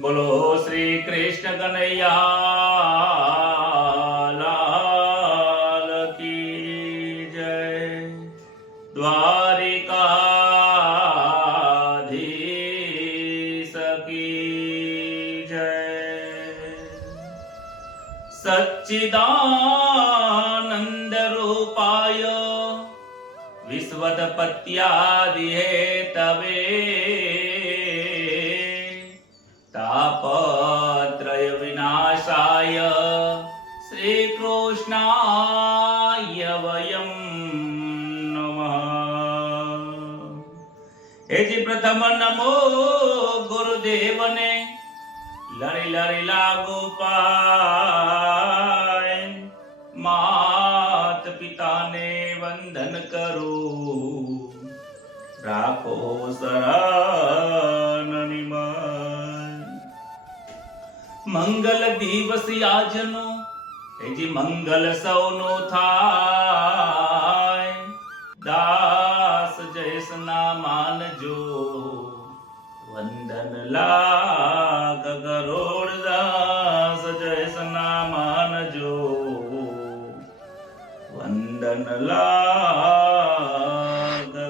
બોલો શ્રી કૃષ્ણ કનૈયા લાલ કી જય. દ્વારિકાધીશ કી જય. સચ્ચિદાનંદ રૂપાય વિશ્વદપત્યાદિ હેતવે તાપત્રય વિનાશાય શ્રી કૃષ્ણાય વયમ નમઃ. એજી પ્રથમ નમો ગુરુદેવને લડી લડી લાગુ પાય. માત પિતાને વંદન કરું રાખો શરણની માય. મંગલ દિવસ આજનો એજી મંગલ સૌનો થાય. દાસ જયસના માનજો વંદન લાગ ગરોડ દાસ જયસના માનજો વંદન લાગ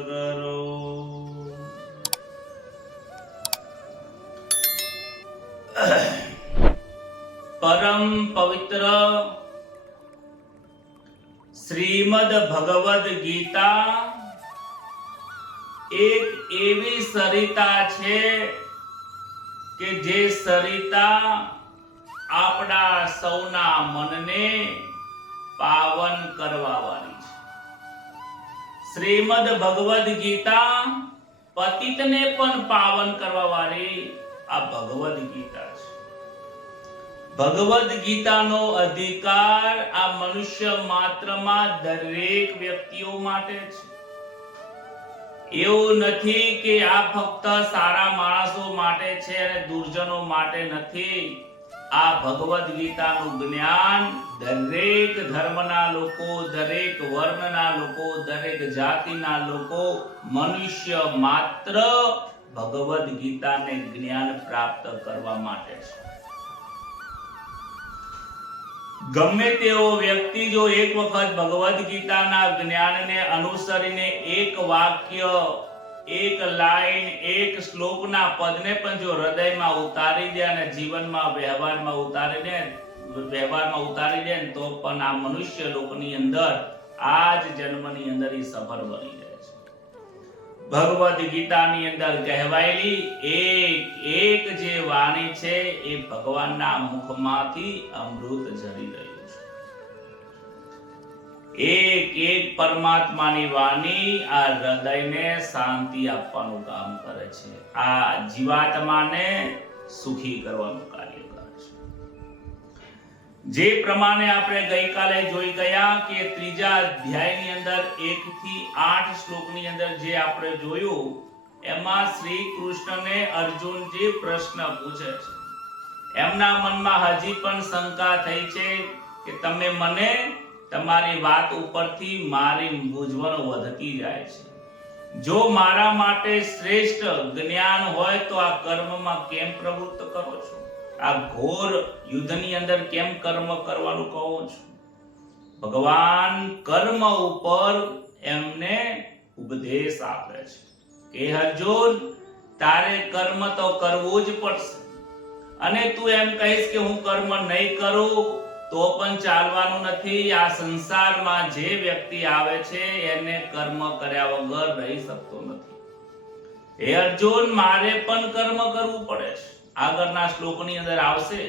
ગરો. પરમ પવિત્ર શ્રીમદ ભગવદ ગીતા એક એવી સરિતા છે કે જે સરિતા આપણા સૌના મનને પાવન કરવા વાળી છે. શ્રીમદ ભગવદ ગીતા પતિતને પણ પાવન કરવા વાળી આ ભગવદ ગીતા છે. ભગવદ ગીતાનો અધિકાર આ મનુષ્ય માત્રમાં દરેક વ્યક્તિઓ માટે છે. એવું નથી કે આ ફક્ત સારા માણસો માટે છે અને દુર્જનો માટે નથી. આ ભગવદ ગીતાનું જ્ઞાન દરેક ધર્મના લોકો, દરેક વર્ણના લોકો, દરેક જાતિના લોકો, મનુષ્ય માત્ર ભગવદ ગીતાને જ્ઞાન પ્રાપ્ત કરવા માટે છે. ગમે તેવો વ્યક્તિ જો એક વખત ભગવદ ગીતાના જ્ઞાનને અનુસરીને એક વાક્ય, એક લાઈન, એક શ્લોકના પદને પણ જો હૃદયમાં ઉતારી દે અને જીવનમાં વ્યવહારમાં ઉતારી દે તો પણ આ મનુષ્ય લોકની અંદર આ જ જન્મની અંદર એ સફળ બની જાય છે. ભગવદ ગીતાની અંદર કહેવાયેલી એક જે વાણી છે એ ભગવાનના મુખમાંથી અમૃત ઝરી રહ્યું છે. એક પરમાત્માની વાણી આ હૃદયને શાંતિ આપવાનું કામ કરે છે. આ જીવાત્માને સુખી કરવાનું કાર્ય કરે છે. જે પ્રમાણે આપણે ગઈકાલે જોઈ ગયા કે ત્રીજા અધ્યાયની અંદર 1 થી 8 શ્લોકની અંદર જે આપણે જોયું એમાં શ્રી કૃષ્ણને અર્જુનજી પ્રશ્ન પૂછે છે. એમના મનમાં હજી પણ શંકા થઈ છે કે તમે મને તમારી વાત ઉપરથી મારી મૂંઝવણ વધતી જાય છે. જો મારા માટે શ્રેષ્ઠ જ્ઞાન હોય તો આ કર્મમાં કેમ પ્રવૃત્ત કરો છો? આ ઘોર યુદ્ધની અંદર કેમ કર્મ કરવાનું કહો છો? ભગવાન કર્મ ઉપર એમને ઉપદેશ આપે છે કે અર્જુન, તારે કર્મ તો કરવું જ પડશે. અને તું એમ કહીશ કે હું કર્મ નહીં કરું તો પણ ચાલવાનું નથી. આ સંસારમાં જે વ્યક્તિ આવે છે એને કર્મ કર્યા વગર રહી શકતો નથી. હે અર્જુન, મારે પણ કર્મ કરવું પડે છે. આગળના શ્લોકની અંદર આવશે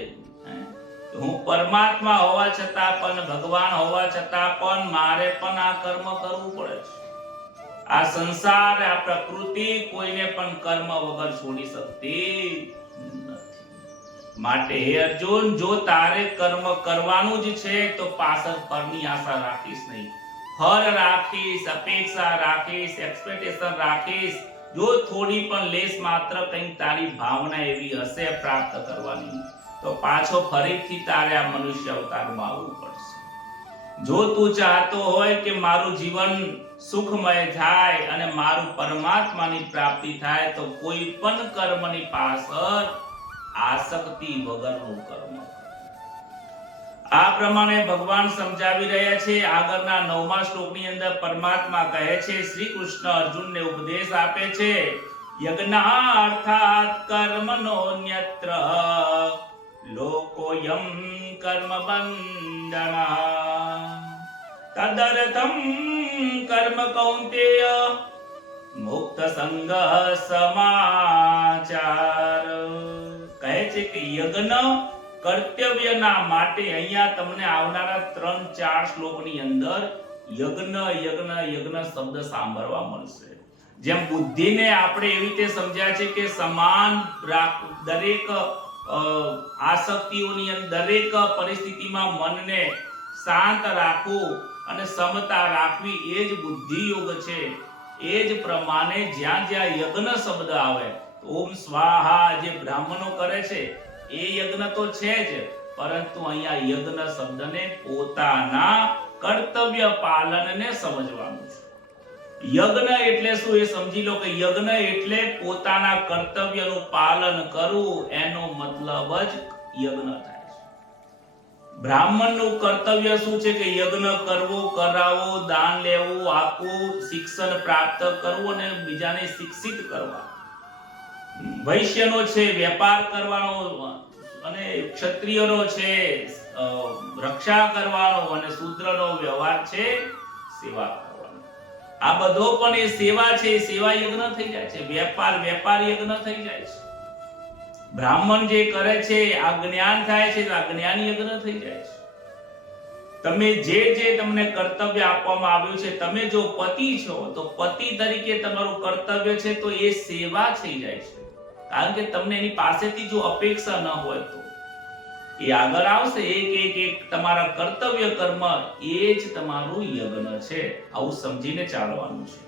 હું પરમાત્મા હોવા છતાં પણ, ભગવાન હોવા છતાં પણ મારે પણ આ કર્મ કરવું પડે છે. આ સંસાર, આ પ્રકૃતિ કોઈને પણ કર્મ વગર છોડી શકતી નથી. માટે હે અર્જુન, જો તારે કર્મ કરવાનું જ છે તો પાછળ ફળની આશા રાખીશ નહીં. ફળ રાખીશ, અપેક્ષા રાખીશ, એક્સપેક્ટેશન રાખીશ, જો થોડી પણ લેસ માત્ર કંઈક તારી ભાવના એવી હશે પ્રાપ્ત કરવાની તો પાછો ફરીથી તારે આ મનુષ્ય અવતારમાં આવવું પડશે. જો તું ચાહતો હોય કે મારું જીવન સુખમય થાય અને મારું પરમાત્માની પ્રાપ્તિ થાય તો કોઈ પણ કર્મની પાછળ આસક્તિ વગરનું કર્મ. આ પ્રમાણે ભગવાન સમજાવી રહ્યા છે. આગળના 9મા શ્લોકની અંદર પરમાત્મા કહે છે, શ્રી કૃષ્ણ અર્જુનને ઉપદેશ આપે છે, યજ્ઞાર્થાત કર્મણોન્યત્ર લોકોયમ કર્મ બંધનઃ તદર્થમ કર્મ કૌંતેય મુક્ત સંગ સમાચાર. કહે છે કે યજ્ઞ કર્તવ્યના માટે અહીંયા તમને આવનારા 3-4 શ્લોકની અંદર યજ્ઞ યજ્ઞ યજ્ઞ શબ્દ સાંભળવા મળશે. જેમ બુદ્ધિને આપણે એવી રીતે સમજ્યા છે કે સમાન દરેક આસક્તિઓની અંદર દરેક પરિસ્થિતિમાં મનને શાંત રાખવું અને સમતા રાખવી એ જ બુદ્ધિ યોગ છે. એ જ પ્રમાણે જ્યાં જ્યાં યજ્ઞ શબ્દ આવે ઓમ સ્વાહા જે બ્રાહ્મણો કરે છે એ યજ્ઞ તો છે જ, પરંતુ અહીંયા યજ્ઞ શબ્દને પોતાના કર્તવ્ય પાલનને સમજવાનું છે. યજ્ઞ એટલે શું એ સમજી લો કે યજ્ઞ એટલે પોતાના કર્તવ્યનું પાલન કરવું, એનો મતલબ જ યજ્ઞ થાય છે. બ્રાહ્મણનું કર્તવ્ય શું છે કે યજ્ઞ કરવો, કરાવવો, દાન લેવું, આપવું, શિક્ષણ પ્રાપ્ત કરવું અને બીજાને શિક્ષિત કરવા. વૈશ્યનો છે વેપાર કરવાનો અને ક્ષત્રિયનો છે રક્ષા કરવાનો અને શૂદ્રનો વ્યવહાર છે સેવા કરવાનો. આ બધો પણ એ સેવા છે, એ સેવા યજ્ઞ થઈ જાય છે. વેપાર યજ્ઞ થઈ જાય છે. બ્રાહ્મણ જે કરે છે આ જ્ઞાન થાય છે, આ જ્ઞાન યજ્ઞ થઈ જાય છે. તમે જે તમને કર્તવ્ય આપવામાં આવ્યું છે, તમે જો પતિ છો તો પતિ તરીકે તમારું કર્તવ્ય છે તો એ સેવા થઈ જાય છે. કારણ કે તમને એની પાસેથી જો અપેક્ષા ન હોય તો એ આગળ આવશે. એક તમારા કર્તવ્ય કર્મ એ જ તમારું યજ્ઞ છે. આવું સમજીને ચાલવાનું છે.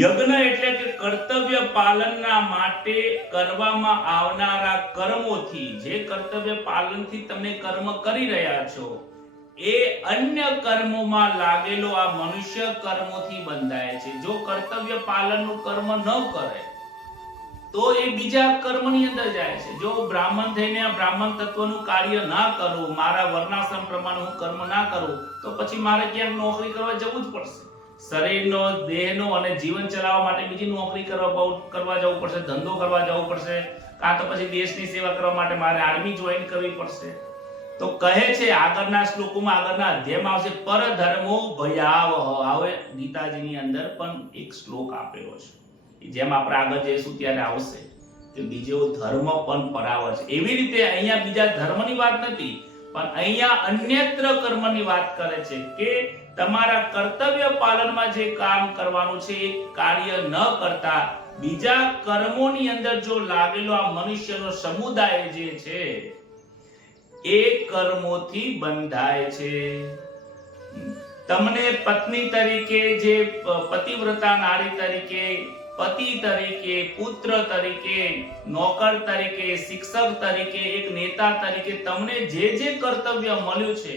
યજ્ઞ એટલે કે કર્તવ્ય પાલનના માટે કરવામાં આવનારા કર્મોથી, જે કર્તવ્ય પાલનથી તમે કર્મ કરી રહ્યા છો એ અન્ય કર્મોમાં લાગેલો આ મનુષ્ય કર્મોથી બંધાય છે. જો કર્તવ્ય પાલનનું કર્મ ન કરે તો એ બીજા કર્મની અંદર જાય છે. જો બ્રાહ્મણ થઈને આ બ્રાહ્મણ તત્વનું કાર્ય ના કરું, મારા વર્ણાશ્રમ પ્રમાણે હું કર્મ ના કરું, તો પછી મારે ક્યાંક નોકરી કરવા જવું જ પડશે. શરીરનો, દેહનો અને જીવન ચલાવવા માટે બીજી નોકરી કરવા જવું પડશે, ધંધો કરવા જવું પડશે, કાં તો પછી દેશની સેવા કરવા માટે મારે આર્મી જોઈન કરવી પડશે. તો કહે છે આગળના શ્લોકોમાં, આગળના અધ્યાયમાં આવશે, પરધર્મો ભયાવહ. હવે ગીતાજીની અંદર પણ એક શ્લોક આપેલો છે. જેમ આપણે આગળ જઈશું ત્યારે આવશે કે બીજો ધર્મ પણ પરાવર છે. એવી રીતે અહીંયા બીજા ધર્મની વાત નથી, પણ અહીંયા અન્યત્ર કર્મની વાત કરે છે કે તમારા કર્તવ્ય પાલનમાં જે કામ કરવાનું છે એ કાર્ય ન કરતા બીજા કર્મોની અંદર જો લાગેલો આ મનુષ્યનો સમુદાય જે છે એ કર્મોથી બંધાય છે. તમને પત્ની તરીકે, જે પતિવ્રતા નારી તરીકે, પતિ તરીકે, પુત્ર તરીકે, નોકર તરીકે, શિક્ષક તરીકે, એક નેતા તરીકે તમને જે કર્તવ્ય મળ્યું છે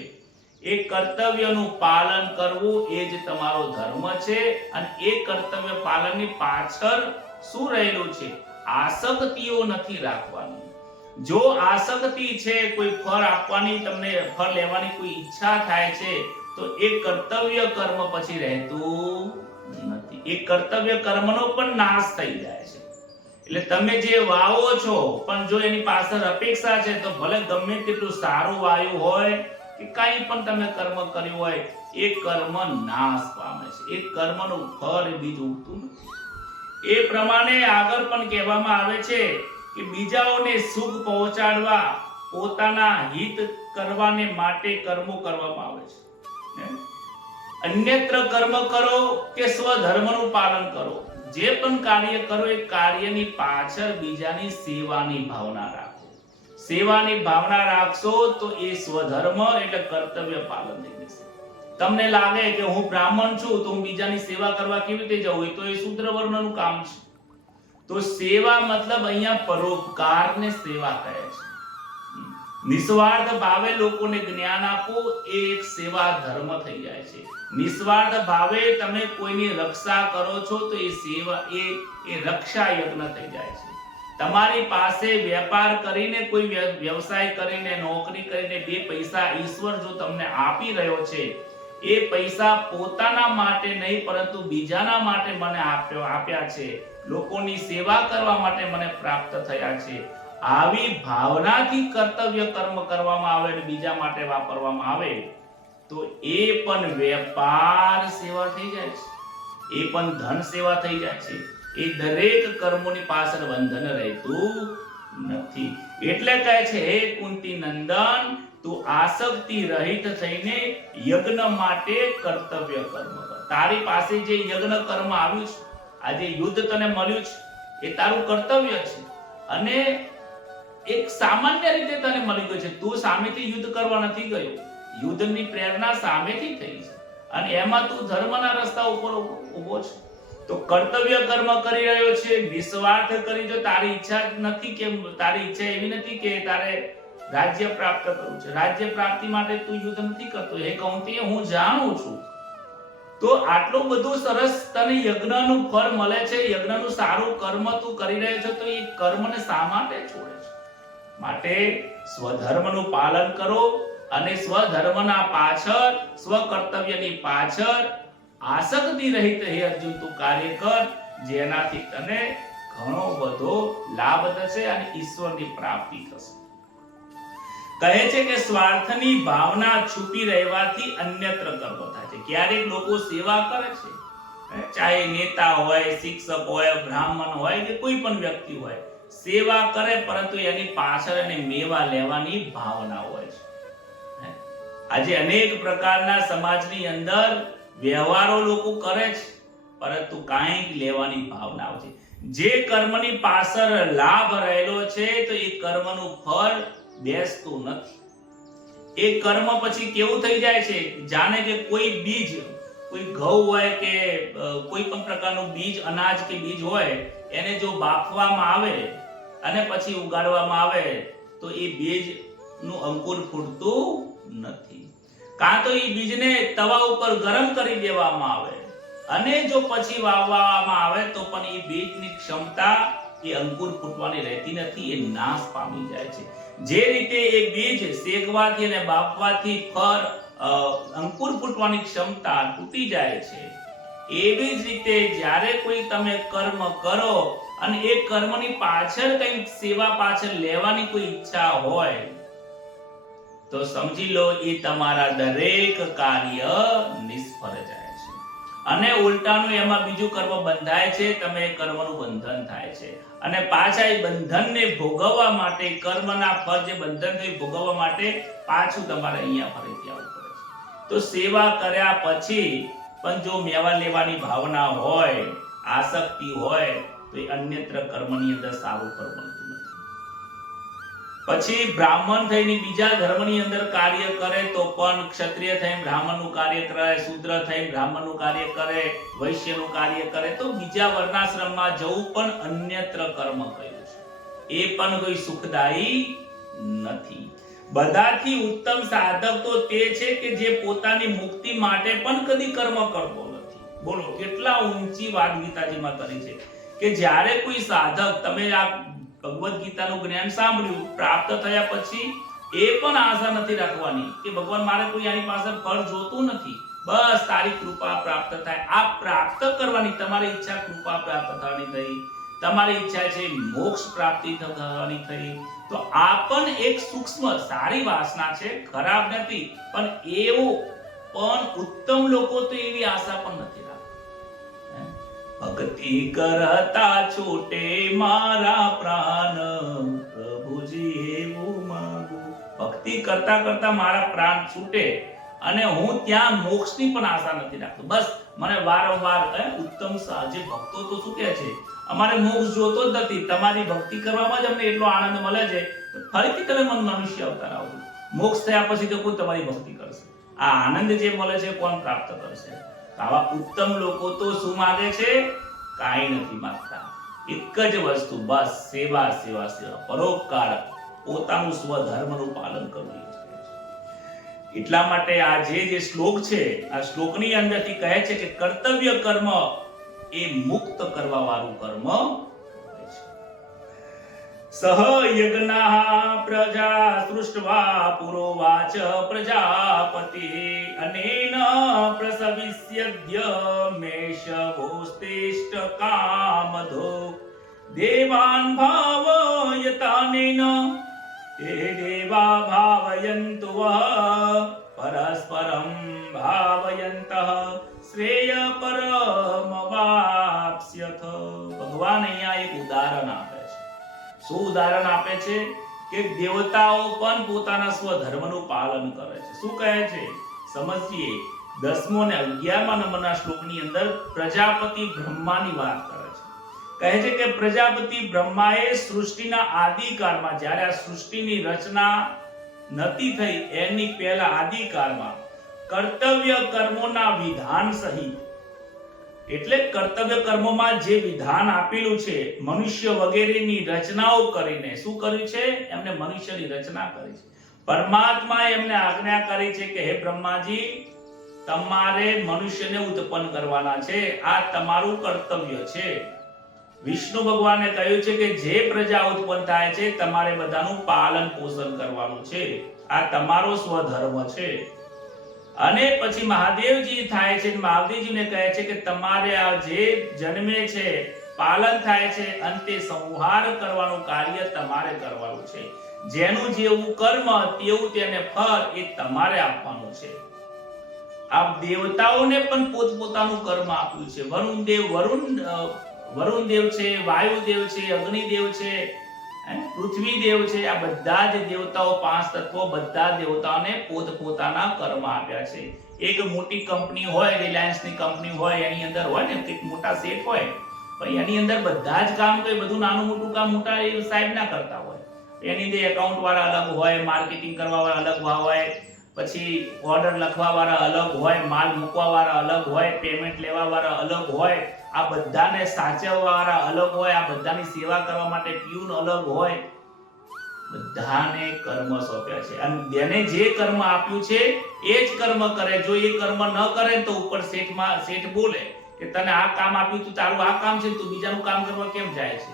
એ કર્તવ્યનું પાલન કરવું એ જ તમારો ધર્મ છે. અને એ કર્તવ્ય પાલનની પાછળ શું રહેલું છે? આસક્તિઓ નથી રાખવાની. જો આસક્તિ છે, કોઈ ફળ આપવાની, તમને ફળ લેવાની કોઈ ઈચ્છા થાય છે, તો એ કર્તવ્ય કર્મ પછી રહેતું નથી. એ કર્તવ્ય કર્મનો પણ નાશ થઈ જાય છે. એટલે તમે જે વાવો છો પણ જો એની પાછળ અપેક્ષા છે તો ભલે ગમે તેટલું સારું વાયુ હોય કે કંઈ પણ તમે કર્મ કર્યું હોય, એ કર્મ નાશ પામે છે. એ કર્મનું ફળ બીજું ઉગતું નથી. એ પ્રમાણે આગળ પણ કહેવામાં આવે છે કે બીજાઓને સુખ પહોંચાડવા, પોતાના હિત કરવાને માટે કર્મો કરવામાં આવે છે. અન્યત્ર કર્મ કરો કે સ્વધર્મનું પાલન કરો, જે પણ કાર્ય કરો એ કાર્યની પાછળ બીજાની સેવાની ભાવના રાખો. સેવાની ભાવના રાખશો તો એ સ્વધર્મ એટલે કર્તવ્ય પાલન થઈ જશે. તમને લાગે કે હું બ્રાહ્મણ છું તો હું બીજાની સેવા કરવા કેવી રીતે જવું, તો એ શૂદ્ર વર્ણનું કામ છે. તો સેવા મતલબ અહીંયા પરોપકારને સેવા કહે છે. નિસ્વાર્થ ભાવે લોકોને જ્ઞાન આપો એ એક સેવા ધર્મ થઈ જાય છે. નિસ્વાર્થ ભાવે તમે કોઈની રક્ષા કરો છો તો એ સેવા, એ રક્ષા યજ્ઞ થઈ જાય છે. તમારી પાસે વેપાર કરીને, કોઈ વ્યવસાય કરીને, નોકરી કરીને 2 પૈસા ઈશ્વર જો તમને આપી રહ્યો છે, એ પૈસા પોતાના માટે નહીં પરંતુ બીજાના માટે મને આપ્યા છે, લોકોની સેવા કરવા માટે મને પ્રાપ્ત થયા છે, આવી ભાવનાથી કર્તવ્ય કર્મ કરવામાં આવે અને બીજા માટે વાપરવામાં આવે તો એ પણ વેપાર સેવા થઈ જાય છે, એ પણ ધન સેવા થઈ જાય છે. એ દરેક કર્મોની પાછળ બંધન રહેતું નથી. એટલે કહે છે, હે કુંતી નંદન, તું આસક્તિ રહિત થઈને યજ્ઞ માટે કર્તવ્ય કર્મ કર. તારી પાસે જે યજ્ઞ કર્મ આવ્યું છે, આ જે યુદ્ધ તને મળ્યું છે, એ તારું કર્તવ્ય છે અને એક સામાન્ય રીતે તને મળી ગયું છે. તું સામેથી યુદ્ધ કરવા નથી ગયો, યુદ્ધની પ્રેરણા સામેથી થઈ છે અને એમાં તું ધર્મના રસ્તા ઉપર ઊભો છે. તો કર્તવ્ય કર્મ કરી રહ્યો છે, નિસ્વાર્થ કરી. જો તારી ઈચ્છા નથી કે તારી ઈચ્છા એવી નથી કે તારે રાજ્ય પ્રાપ્ત કરવું છે, રાજ્ય પ્રાપ્તિ માટે તું યુદ્ધ નથી કરતો, એ કૌંતી હું જાણું છું. તો આટલું બધું સરસ તને યજ્ઞનું ફળ મળે છે, યજ્ઞનું સારું કર્મ તું કરી રહ્યો છે, તો એ કર્મને શા માટે છોડે છે? માટે સ્વધર્મનું પાલન કરો અને સ્વધર્મના પાછળ, સ્વકર્તવ્યની પાછળ આસક્તિ રહિત હે અર્જુન તું કાર્ય કર, જેનાથી તને ઘણો બધો લાભ થશે અને ઈશ્વરની પ્રાપ્તિ થશે. કહે છે કે સ્વાર્થની ભાવના છુપી રહેવાથી અન્યત્ર કર્મ થાય છે. ક્યારેક લોકો સેવા કરે છે, ચાહે નેતા હોય, શિક્ષક હોય, બ્રાહ્મણ હોય કે કોઈ પણ વ્યક્તિ હોય, સેવા કરે પરંતુ એની પાછળ એને મેવા લેવાની ભાવના હોય છે. આજે અનેક પ્રકારના સમાજની અંદર વ્યવહારો લોકો કરે છે પરંતુ કાંઈક લેવાની ભાવના છે. જે કર્મની પાછળ લાભ રહેલો છે તો એ કર્મનું ફળ બેસતું નથી. એ કર્મ પછી કેવું થઈ જાય છે, જાણે કે કોઈ બીજ, કોઈ ઘઉં હોય કે કોઈ પણ પ્રકારનું બીજ, અનાજ કે બીજ હોય, એને જો બાફવામાં આવે અને પછી ઉગાડવામાં આવે તો એ બીજનું અંકુર ફૂટતું નથી. કાં તો એ બીજને તવા ઉપર ગરમ કરી દેવામાં આવે અને જો પછી વાવવામાં આવે તો પણ એ બીજની ક્ષમતા એ અંકુર ફૂટવાની રહેતી નથી, એ નાશ પામી જાય છે. જે રીતે એ બીજ શેકવાથી અને બાફવાથી ફળ અંકુર ફૂટવાની ક્ષમતા તૂટી જાય છે, એવી જ રીતે જ્યારે કોઈ તમે કર્મ કરો અને એ કર્મની પાછળ કંઈક સેવા પાછળ લેવાની કોઈ ઈચ્છા હોય તો સમજી લો એ તમારા દરેક કાર્ય નિષ્ફળ જાય છે અને ઉલટાનું એમાં બીજું કર્મ બંધાય છે, તમે કર્મનું બંધન થાય છે અને પાછા એ બંધનને ભોગવવા માટે, કર્મના ફળ જે બંધનથી ભોગવવા માટે પાછું તમારે અહીંયા ફરીથી આવવું પડે છે. તો સેવા કર્યા પછી પણ જો મેવા લેવાની ભાવના હોય, આસક્તિ હોય તો એ અન્યત્ર કર્મની અંદર સારું ફળ મળતું નથી. પછી બ્રાહ્મણ થઈને બીજા ધર્મની અંદર કાર્ય કરે તો પણ ક્ષત્રિય થઈને બ્રાહ્મણનું કાર્ય કરે, શૂદ્ર થઈને બ્રાહ્મણનું કાર્ય કરે, વૈશ્યનું કાર્ય કરે તો બીજા વર્ણાશ્રમમાં જવું પણ અન્યત્ર કર્મ કર્યું છે. એ પણ કોઈ સુખદાયી નથી. બધાથી ઉત્તમ સાધક તો તે છે કે જે પોતાની મુક્તિ માટે પણ કદી કર્મ કરતો નથી. બોલો કેટલા ઊંચી વાત ગીતાજીમાં કરી છે કે જ્યારે કોઈ સાધક, તમે આ ભગવદ ગીતાનું જ્ઞાન સાંભળ્યું, પ્રાપ્ત થયા પછી એ પણ આશા નથી રાખવાની કે ભગવાન મારે કોઈ આની પાછળ ફળ જોતું નથી, બસ તારી કૃપા પ્રાપ્ત થાય. આ પ્રાપ્ત કરવાની તમારી ઈચ્છા કૃપા પ્રાપ્ત થવાની થઈ, તમારી ઈચ્છા છે મોક્ષ પ્રાપ્તિ થવાની થઈ, તો આ પણ એક સૂક્ષ્મ સારી વાસના છે, ખરાબ નથી. પણ એવું પણ ઉત્તમ લોકો તો એવી આશા પણ નથી રાખતા. ભક્તિ કરતા છૂટે મારા પ્રાણ, પ્રભુજી એવું માંગુ. ભક્તિ કરતા કરતા મારા પ્રાણ છૂટે અને હું ત્યાં મોક્ષની પણ આશા નથી રાખતો. બસ મને વારંવાર ઉત્તમ જે ભક્તો તો શું કહે છે, અમારે મોક્ષ જોતો જ નથી, તમારી ભક્તિ કરવામાં જ અમને એટલો આનંદ મળે છે, ફરીથી તમે મનુષ્ય અવતાર આવજો. મોક્ષ થયા પછી તો કોઈ તમારી ભક્તિ કરશે? આ આનંદ જે મળે છે કોણ પ્રાપ્ત કરશે? આવા ઉત્તમ લોકો તો શું માંગે છે? કાંઈ નથી માંગતા, એક જ વસ્તુ, બસ સેવા સેવા સેવા, પરોપકાર, પોતાનું સ્વધર્મનું પાલન કરવું. એટલા માટે આ જે શ્લોક છે, આ શ્લોકની અંદરથી કહે છે કે કર્તવ્ય કર્મ એ મુક્ત કરવા વાળું કર્મ હોય છે. સહ યજ્ઞઃ પ્રજા સૃષ્ટવા પુરોવાચ પ્રજાપતિ અનેન પ્રસવિષ્યદ્ય મેષભોસ્તિષ્ઠ કામધો દેવાન ભાવયતાનેન તે દેવા ભાવયન્તુ પરસ્પરમ ભાવયંતઃ શ્રેય પરમવાપ્સ્યથ. ભગવાન અહીંયા એક ઉદાહરણ આપે છે. શું ઉદાહરણ આપે છે? કે દેવતાઓ પણ પોતાના સ્વધર્મનું પાલન કરે છે. શું કહે છે સમજીએ. 10મો અને 11મા નંબરના શ્લોકની અંદર પ્રજાપતિ બ્રહ્માની વાત કરે છે. કહે છે કે પ્રજાપતિ બ્રહ્માએ સૃષ્ટિના આદિકાળમાં, જ્યારે આ સૃષ્ટિની રચના નથી થઈ એની પહેલા આદિકાળમાં કર્તવ્ય કર્મોના વિધાન સહિત, એટલે કર્તવ્ય કર્મોમાં જે વિધાન આપેલું છે મનુષ્ય વગેરેની રચનાઓ કરીને શું કર્યું છે? એમને મનુષ્યની રચના કરી છે. પરમાત્માએ એમને આજ્ઞા કરી છે કે હે બ્રહ્માજી, તમારે મનુષ્યને ઉત્પન્ન કરવાના છે, આ તમારું કર્તવ્ય છે. વિષ્ણુ ભગવાને કહ્યું છે કે જે પ્રજા ઉત્પન્ન થાય છે તમારે બધાનું પાલન પોષણ કરવાનું છે, આ તમારો સ્વધર્મ છે. અને પછી મહાદેવજી થાય છે, મહાદેવજીને કહે છે કે તમારે આ જે જન્મે છે, પાલન થાય છે, અંતે સંહાર કરવાનું કાર્ય તમારે કરવાનું છે. જેનું જેવું કર્મ તેવું તેને ફળ એ તમારે આપવાનું છે. આ દેવતાઓને પણ પોતપોતાનું કર્મ આપ્યું છે. વરુણ દેવ છે, વાયુ દેવ છે, અગ્નિ દેવ છે, પૃથ્વી દેવ છે. આ બધા જ દેવતાઓ, 5 તત્વો, બધા દેવતાઓને પોતપોતાના કર્મ આપ્યા છે. એક મોટી કંપની હોય, રિલાયન્સની કંપની હોય, એની અંદર હોય ને એક મોટા સેટ હોય, પણ એની અંદર બધા જ કામ કોઈ બધું નાનું મોટું કામ મોટા એ સાહેબ ના કરતા હોય. એની અંદર એકાઉન્ટ વાળા અલગ હોય, માર્કેટિંગ કરવા વાળા અલગ હોય, પછી ઓર્ડર લખવા વાળા અલગ હોય, માલ મૂકવા વાળા અલગ હોય, પેમેન્ટ લેવા વાળા અલગ હોય, આ બધાને સાચવવા વાળા અલગ હોય, આ બધાની સેવા કરવા માટે પ્યુન અલગ હોય. બધાને કર્મ સોંપ્યા છે અને જેને જે કર્મ આપ્યું છે એ જ કર્મ કરે. જો એ કર્મ ન કરે તો ઉપર શેઠ બોલે કે તને આ કામ આપ્યું, તું તારું આ કામ છે, તું બીજાનું કામ કરવા કેમ જાય છે?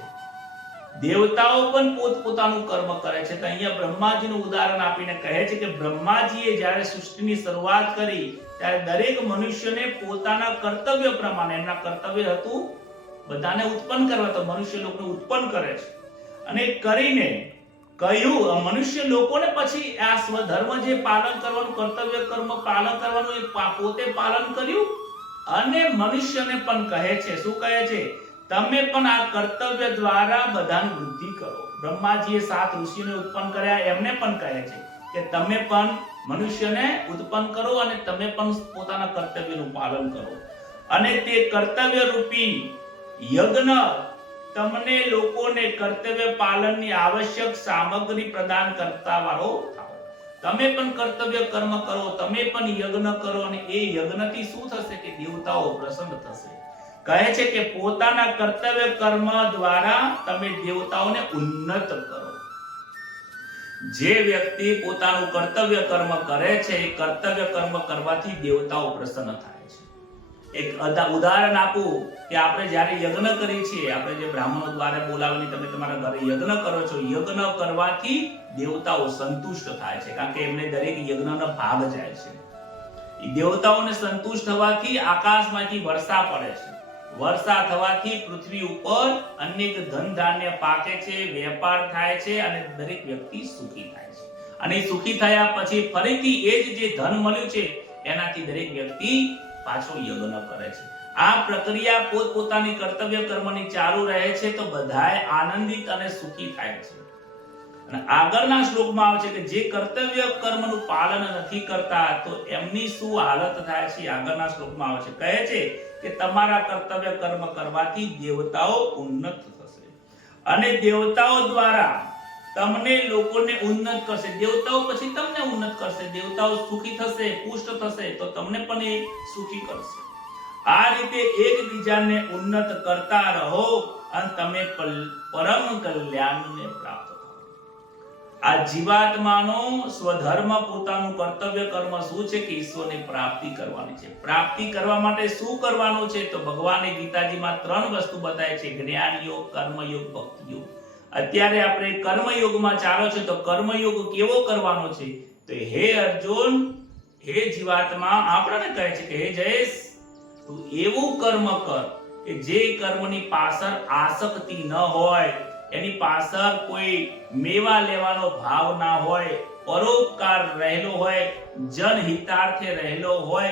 દેવતાઓ પણ પોતપોતાનું કર્મ કરે છે. તો અહીંયા બ્રહ્માજીનું ઉદાહરણ આપીને કહે છે કે બ્રહ્માજીએ જ્યારે સૃષ્ટિની શરૂઆત કરી ત્યારે દરેક મનુષ્યને પોતાના કર્તવ્ય પ્રમાણે, એમના કર્તવ્ય હતું બધાને ઉત્પન્ન કરવા, તો મનુષ્ય લોકોને ઉત્પન્ન કરે છે. અને કરીને કહ્યું મનુષ્ય લોકોને પછી આ સ્વધર્મ જે પાલન કરવાનું, કર્તવ્ય કર્મ પાલન કરવાનું, એ પોતે પાલન કર્યું. અને મનુષ્યને પણ કહે છે, શું કહે છે? તમે પણ આ કર્તવ્ય દ્વારા બધાની વૃદ્ધિ કરો. બ્રહ્માજીએ 7 ઋષિઓને ઉત્પન્ન કર્યા, એમને પણ કહે છે કે તમે પણ મનુષ્યને ઉત્પન્ન કરો અને તમે પણ પોતાના કર્તવ્યનું પાલન કરો. અને તે કર્તવ્ય રૂપી યજ્ઞ તમને લોકોને કર્તવ્ય પાલનની આવશ્યક સામગ્રી પ્રદાન કરતા વાળો થાઓ. તમે પણ કર્તવ્ય કર્મ કરો, તમે પણ યજ્ઞ કરો, અને એ યજ્ઞથી શું થશે કે દેવતાઓ પ્રસન્ન થશે. કહે છે કે પોતાના કર્તવ્ય કર્મ દ્વારા તમે દેવતાઓને ઉન્નત કરો. જે વ્યક્તિ પોતાનું કર્તવ્ય કર્મ કરે છે, એ કર્તવ્ય કર્મ કરવાથી દેવતાઓ પ્રસન્ન થાય છે. એક ઉદાહરણ આપું કે આપણે જ્યારે યજ્ઞ કરીએ છીએ, આપણે જે બ્રાહ્મણો દ્વારા બોલાવીને તમે તમારા ઘરે યજ્ઞ કરો છો, યજ્ઞ કરવાથી દેવતાઓ સંતુષ્ટ થાય છે, કારણ કે એમને દરેક યજ્ઞનો ભાગ જાય છે. દેવતાઓને સંતુષ્ટ થવાથી આકાશમાંથી વર્ષા પડે છે. વર્ષા થવાથી પૃથ્વી ઉપર અનેક ધન ધાન્ય પાકે છે, વેપાર થાય છે અને દરેક વ્યક્તિ સુખી થાય છે. અને સુખી થયા પછી ફરીથી એ જ જે ધન મળ્યું છે એનાથી દરેક વ્યક્તિ પાછો યજ્ઞ કરે છે. આ પ્રક્રિયા પોતપોતાની કર્તવ્ય કર્મની ચાલુ રહે છે, તો બધાએ આનંદિત અને સુખી થાય છે. અને આગળના શ્લોકમાં આવે છે કે જે કર્તવ્ય કર્મનું પાલન નથી કરતા તો એમની શું હાલત થાય છે. આગળના શ્લોકમાં આવે છે, કહે છે કે તમારા કર્તવ્ય કર્મ કરવાથી દેવતાઓ ઉન્નત થશે અને દેવતાઓ દ્વારા તમને લોકોને ઉન્નત કરશે. દેવતાઓ પછી તમને ઉન્નત કરશે. દેવતાઓ સુખી થશે, પુષ્ટ થશે તો તમને પણ એ સુખી કરશે. આ રીતે એકબીજાને ઉન્નત કરતા રહો અને તમે પરમ કલ્યાણને પ્રાપ્ત કરો. આ જીવાત્માનો સ્વધર્મ, પોતાનું કર્તવ્ય કર્મ શું છે કે ઈશ્વરની પ્રાપ્તિ કરવાની છે. પ્રાપ્તિ કરવા માટે શું કરવાનું છે? તો ભગવાને ગીતાજીમાં 3 વસ્તુ બતાવી છે: જ્ઞાન યોગ, કર્મ યોગ, ભક્તિ યોગ. અત્યારે આપણે કર્મયોગમાં ચાલો છે, તો કર્મયોગ કેવો કરવાનો છે? તો હે અર્જુન, હે જીવાત્મા, આપણને કહે છે કે હે જયેશ, તું એવું કર્મ કર કે જે કર્મની પાછળ આસક્તિ ન હોય, એની પાછળ કોઈ મેવા લેવાનો ભાવ ના હોય, પરોપકાર રહેલો હોય, જનહિતાર્થે રહેલો હોય,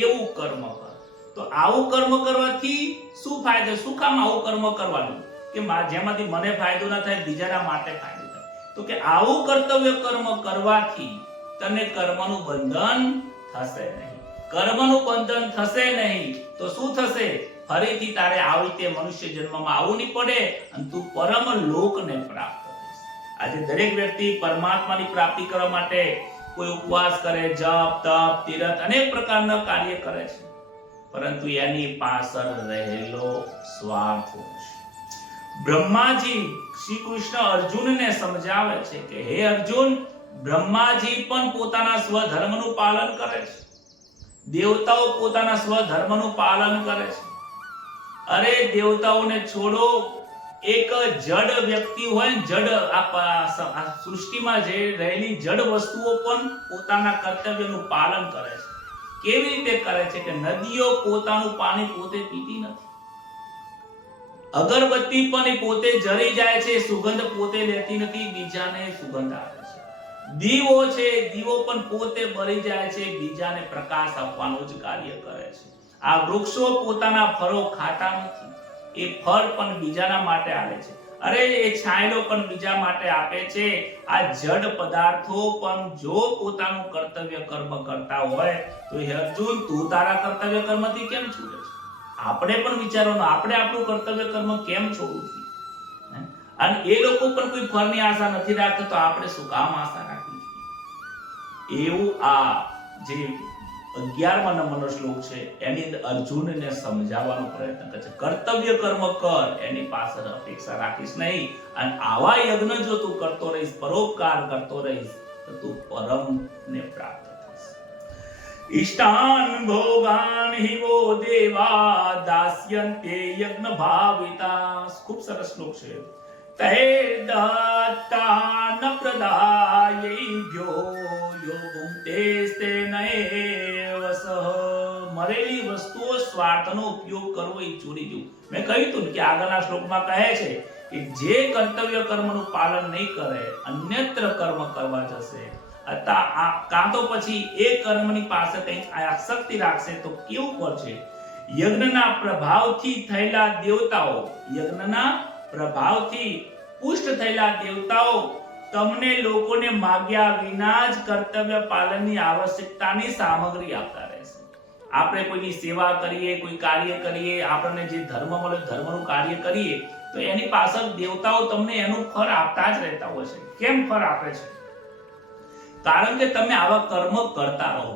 એવું કર્મ કર. તો આવું કર્મ કરવાથી શું ફાયદો? શું કામ આવું કર્મ કરવાનું? કે જેમાંથી મને ફાયદો ના થાય, બીજાના માટે ફાયદો થાય. તો કે આવું કર્તવ્ય કર્મ કરવાથી તને કર્મનું બંધન થશે નહીં. કર્મનું બંધન થશે નહીં તો શું થશે? ફરીથી તારે આવી રીતે મનુષ્ય જન્મમાં આવવું નહીં પડે અને તું પરમ લોકને પ્રાપ્ત થઈશ. આજે દરેક વ્યક્તિ પરમાત્માની પ્રાપ્તિ કરવા માટે કોઈ ઉપવાસ કરે, જપ, તપ, તીરથ, અનેક પ્રકારના કાર્ય કરે છે, પરંતુ એની પાછળ રહેલો સ્વાર્થ હોય છે. બ્રહ્માજી શ્રી કૃષ્ણ અર્જુનને સમજાવે છે કે હે અર્જુન, બ્રહ્માજી પણ પોતાના સ્વધર્મનું પાલન કરે છે, દેવતાઓ પોતાના સ્વધર્મનું પાલન કરે છે. અરે દેવતાઓને છોડો, એક જડ વ્યક્તિ હોય, જડ આ સૃષ્ટિમાં જે રહેલી જડ વસ્તુઓ પણ પોતાના કર્તવ્યનું પાલન કરે છે. કેવી રીતે કરે છે? કે નદીઓ પોતાનું પાણી પોતે પીતી નથી, અગરબત્તી પણ પોતે જરી જાય છે, સુગંધ પોતે લેતી નથી, બીજાને સુગંધ આપે છે. દીવો છે, દીવો પણ પોતે બળી જાય છે, બીજાને પ્રકાશ આપવાનું જ કાર્ય કરે છે. આ વૃક્ષો પોતાના ફળો ખાતા નથી, એ ફળ પણ બીજાના માટે આવે છે. અરે એ છાંયડો પણ બીજા માટે આપે છે. આ જડ પદાર્થો પણ જો પોતાનું કર્તવ્ય કર્મ કરતા હોય તો હે અર્જુન, તું તારા કર્તવ્ય કર્મથી કેમ છૂટે છે? આપણે પણ વિચારવાનું, આપણે આપણું કર્તવ્ય કર્મ કેમ છોડવું જોઈએ? અને એ લોકો પણ કોઈ ફળની આશા નથી રાખતા, તો આપણે શું કામ આશા રાખવી જોઈએ? એવું આ જે 11મા નંબરનો શ્લોક છે એની અંદર અર્જુનને સમજાવવાનો પ્રયત્ન કરે છે. કર્તવ્ય કર્મ કર, એની પાછળ અપેક્ષા રાખીશ નહીં. અને આવા યજ્ઞ જો તું કરતો રહીશ, પરોપકાર કરતો રહીશ, તો તું પરમને પ્રાપ્ત થઈશ. ઇષ્ટાન ભોગાન હિ વો દેવા દાસ્યન્તે યજ્ઞ ભાવિતા. ખૂબ સરસ શ્લોક છે. તે દત્તાન પ્રદાયૈભ્યો યોગું તેસ્તે નએવ સહ. મરેલી વસ્તુઓ સ્વાર્થનો ઉપયોગ કરવો એ છોડી દો. મેં કહ્યું હતું કે આગળના શ્લોકમાં કહે છે કે જે કર્તવ્ય કર્મનું પાલન નહીં કરે, અન્યત્ર કર્મ કરવા જશે, કાં તો પછી એ કર્મની પાસે કંઈક આસક્તિ રાખશે, તો કેવું કરશે? યજ્ઞના પ્રભાવથી થયેલા દેવતાઓ, યજ્ઞના પ્રભાવથી પુષ્ટ થયેલા દેવતાઓ તમને લોકોને માગ્યા વિના જ કર્તવ્ય પાલનની આવશ્યકતાની સામગ્રી આપતા રહેશે. આપણે કોઈની સેવા કરીએ, કોઈ કાર્ય કરીએ, આપણને જે ધર્મ મળે ધર્મનું કાર્ય કરીએ, તો એની પાછળ દેવતાઓ તમને એનું ફળ આપતા જ રહેતા હોય છે. કેમ ફળ આપે છે? કારણ કે તમે આવા કર્મ કરતા રહો.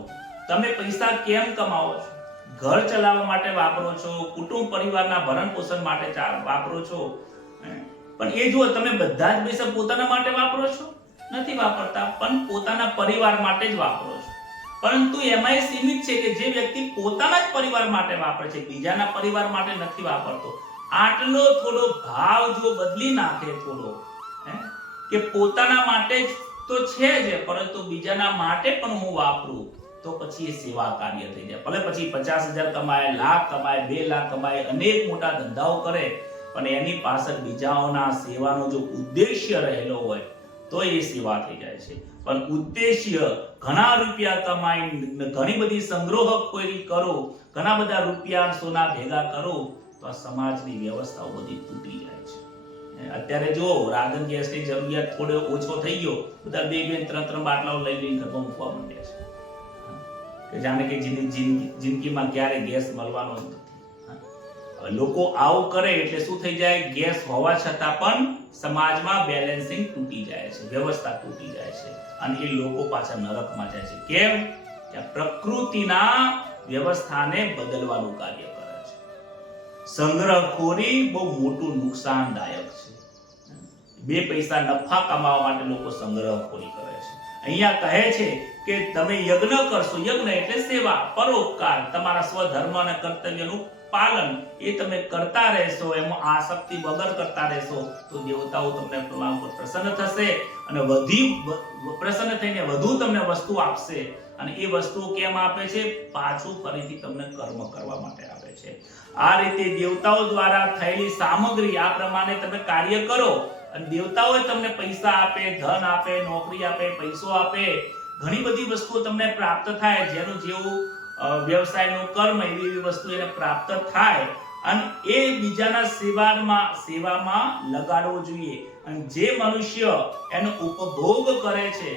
તમે પૈસા કેમ કમાવો છો? ઘર ચલાવવા માટે વાપરો છો, કુટુંબ પરિવારના ભરણ પોષણ માટે વાપરો છો. પણ એ જુઓ, તમે બધા જ પૈસા પોતાના માટે વાપરો છો? નથી વાપરતા, પણ પોતાના પરિવાર માટે જ વાપરો છો. પરંતુ એમાં એ સીમિત છે કે જે વ્યક્તિ પોતાના જ પરિવાર માટે વાપરે છે, બીજાના પરિવાર માટે નથી વાપરતો. આટલો થોડો ભાવ જો બદલી નાખે થોડો, કે પોતાના માટે જ તો છે જ, પરંતુ બીજાના માટે પણ હું વાપરું, તો પછી એ સેવા કાર્ય થઈ જાય. ભલે પછી 50,000 કમાય, લાખ કમાય, 2 લાખ કમાય, અનેક મોટા ધંધાઓ કરે, પણ એની પાછળ બીજાઓના સેવાનો જો ઉદ્દેશ્ય રહેલો હોય તો એ સેવા થઈ જાય છે. પણ ઉદ્દેશ્ય ઘણા રૂપિયા કમાઈ, ઘણી બધી સંગ્રહખોરી કરો, ઘણા બધા રૂપિયા સોના ભેગા કરો, તો આ સમાજની વ્યવસ્થાઓ બધી તૂટી જાય છે. અત્યારે જો રાંધણ ગેસની જરૂરિયાત થોડો ઓછો થઈ ગયો, બધા 2-2 3-3 બાટલાઓ લઈ લઈને ઘરમાં મૂકવા માંડ્યા છે, કે જાણે કે જિંદગીમાં ક્યારે ગેસ મળવાનો જ નથી. લોકો આવું કરે એટલે શું થઈ જાય? ગેસ હોવા છતાં પણ સમાજમાં બેલેન્સિંગ તૂટી જાય છે, વ્યવસ્થા તૂટી જાય છે, અને એ લોકો પાછા નરકમાં જાય છે. કેમ? કે પ્રકૃતિના વ્યવસ્થાને બદલવાનું કાર્ય કરે છે. સંગ્રહખોરી બહુ મોટું નુકસાનદાયક છે. 2 પૈસા નફા કમાવા માટે લોકો સંગ્રહખોરી કરે છે. અહીંયા કહે છે કે તમે યજ્ઞ કરશો. યજ્ઞ એટલે સેવા, પરોપકાર, તમારા સ્વધર્મ અને કર્તવ્યનું પાલન એ તમે કરતા રહેશો, એમાં આસક્તિ વગર કરતા રહેશો તો દેવતાઓ તમને તમારા ઉપર પ્રસન્ન થશે અને પ્રસન્ન થઈને વધુ તમને વસ્તુ આપશે. અને એ વસ્તુઓ કેમ આપે છે? પાછું ફરીથી તમને કર્મ કરવા માટે આપે છે. આ રીતે દેવતાઓ દ્વારા થયેલી સામગ્રી આ પ્રમાણે તમે કાર્ય કરો અને દેવતાઓ તમને પૈસા આપે, ધન આપે, નોકરી આપે, પૈસો આપે, ઘણી બધી વસ્તુઓ તમને પ્રાપ્ત થાય. જેનું જેવું વ્યવસાયનું કર્મ એવી વસ્તુ એને પ્રાપ્ત થાય અને એ બીજાના સેવામાં લગાડવો જોઈએ. અને જે મનુષ્ય એનો ઉપભોગ કરે છે,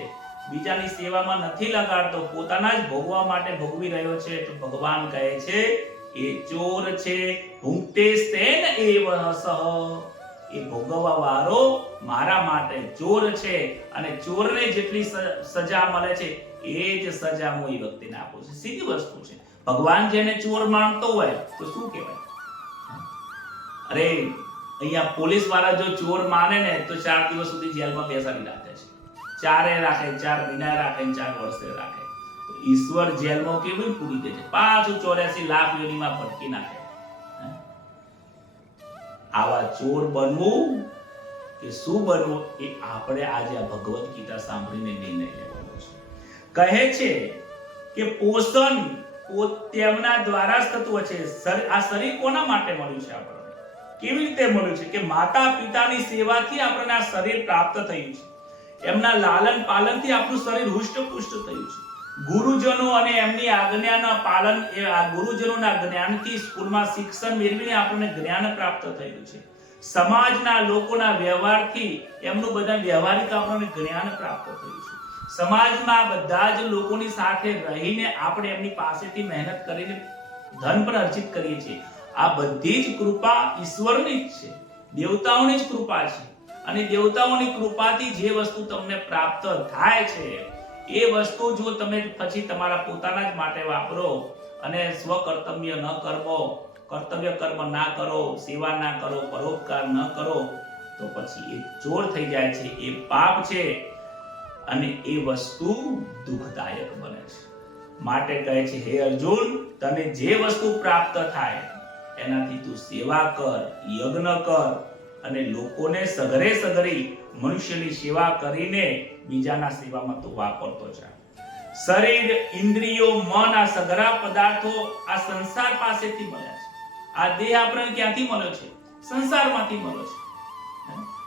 બીજાની સેવામાં નથી લગાડતો, પોતાના જ ભોગવા માટે ભોગવી રહ્યો છે, તો ભગવાન કહે છે એ ચોર છે. ભુંક્તે સ્તેન એવ સહ, એ ભોગવવા વાળો મારા માટે ચોર છે અને ચોરને જેટલી સજા મળે છે એ જ સજા હું એ વ્યક્તિને આપું છું. સીધી વસ્તુ છે. ભગવાન જેને ચોર માનતો હોય તો શું કહેવાય? અરે અહીંયા પોલીસ વાળા જો ચોર માને ને તો 4 દિવસ સુધી જેલમાં બેસાડી રાખે છે. 4 રાખે, 4 મહિના રાખે, 4 વર્ષે રાખે. તો ઈશ્વર જેલમાં કેવી પૂરી દે છે, પાછું 84 લાખ યોનીમાં ભટકી નાખે. આવા ચોર બનવું કે શું બનવું એ આપણે આજે આ ભગવદ ગીતા સાંભળીને નિર્ણય લેવાનો છે. કહે છે કે પોષણ તેમના દ્વારા જ થતું છે. આ શરીર કોના માટે મળ્યું છે આપણને? કેવી રીતે મળ્યું છે? કે માતા પિતાની સેવાથી આપણને આ શરીર પ્રાપ્ત થયું છે. એમના લાલન પાલનથી આપણું શરીર હુષ્ટપુષ્ટ થયું છે. ગુરુજનો અને એમની આજ્ઞાના પાલન, એ આ ગુરુજનોના જ્ઞાનથી સ્કૂલમાં શિક્ષણ મેળવીને આપણને જ્ઞાન પ્રાપ્ત થયું છે. સમાજના લોકોના વ્યવહારથી એમનું બધા વ્યવહારિક આપણને જ્ઞાન પ્રાપ્ત થયું છે. સમાજમાં બધા જ લોકોની સાથે રહીને આપણે એમની પાસેથી મહેનત કરીને ધન પણ અર્જિત કરીએ છીએ. આ બધી જ કૃપા ઈશ્વરની જ છે, દેવતાઓની જ કૃપા છે. અને દેવતાઓની કૃપાથી જે વસ્તુ તમને પ્રાપ્ત થાય છે એ વસ્તુ જો તમે પછી તમારા પોતાના જ માટે વાપરો અને સ્વ કર્તવ્ય ન કરવો, કર્તવ્ય કર્મ ના કરો, સેવા ના કરો, પરોપકાર ન કરો, તો પછી એ ચોર થઈ જાય છે, એ પાપ છે અને એ વસ્તુ દુઃખદાયક બને છે. માટે કહે છે હે અર્જુન, તને જે વસ્તુ પ્રાપ્ત થાય એનાથી તું સેવા કર, યજ્ઞ કર અને લોકોને સઘરી મનુષ્યની સેવા કરીને બીજાના સેવામાં તું વાપરતો જા. શરીર, ઇન્દ્રિયો, મન, આ સઘળા પદાર્થો આ સંસાર પાસેથી મળ્યા છે. આ દેહ આપણને ક્યાંથી મળ્યો છે? સંસારમાંથી મળ્યો છે.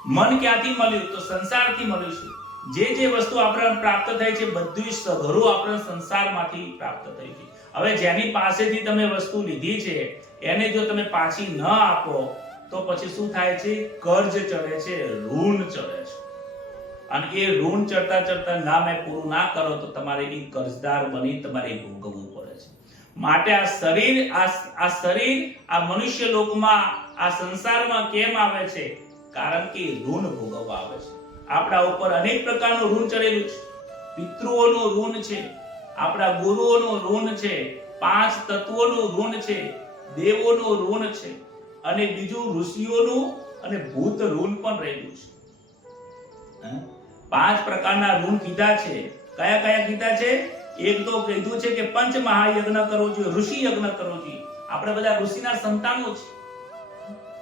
મન ક્યાંથી મળ્યું? તો સંસારથી મળ્યું છે. જે વસ્તુ આપણને પ્રાપ્ત થઈ છે બધું જ સઘળું આપણને સંસારમાંથી પ્રાપ્ત થઈ છે. હવે જેની પાસેથી તમે વસ્તુ લીધી છે એને જો તમે પાછી ન આપો તો પછી શું થાય છે? કર્જ ચડે છે, ઋણ ચડે છે. અને એ ઋણ ચડતા ના મેં પૂરું ના કરો તો તમારે એ કર્જદાર બની તમારે ભોગવવું પડે છે. માટે આ શરીર આ મનુષ્ય લોકમાં, આ સંસારમાં કેમ આવે છે? કારણ કે ઋણ ભોગવવા આવે છે. આપણા ઉપર અનેક પ્રકારનું ઋણ ચડેલું છે. પિતૃઓનું ઋણ છે, આપણા ગુરુઓનું ઋણ છે, 5 તત્વોનું ઋણ છે, દેવોનું ઋણ છે અને બીજું ઋષિઓનું અને ભૂત ઋણ પણ રહેલું છે. 5 પ્રકારના ઋણ કીધા છે. કયા કીધા છે? એક તો કીધું છે કે પંચ મહાયજ્ઞ કરવો જોઈએ, ઋષિ યજ્ઞ કરવો જોઈએ. આપણે બધા ઋષિના સંતાનો છે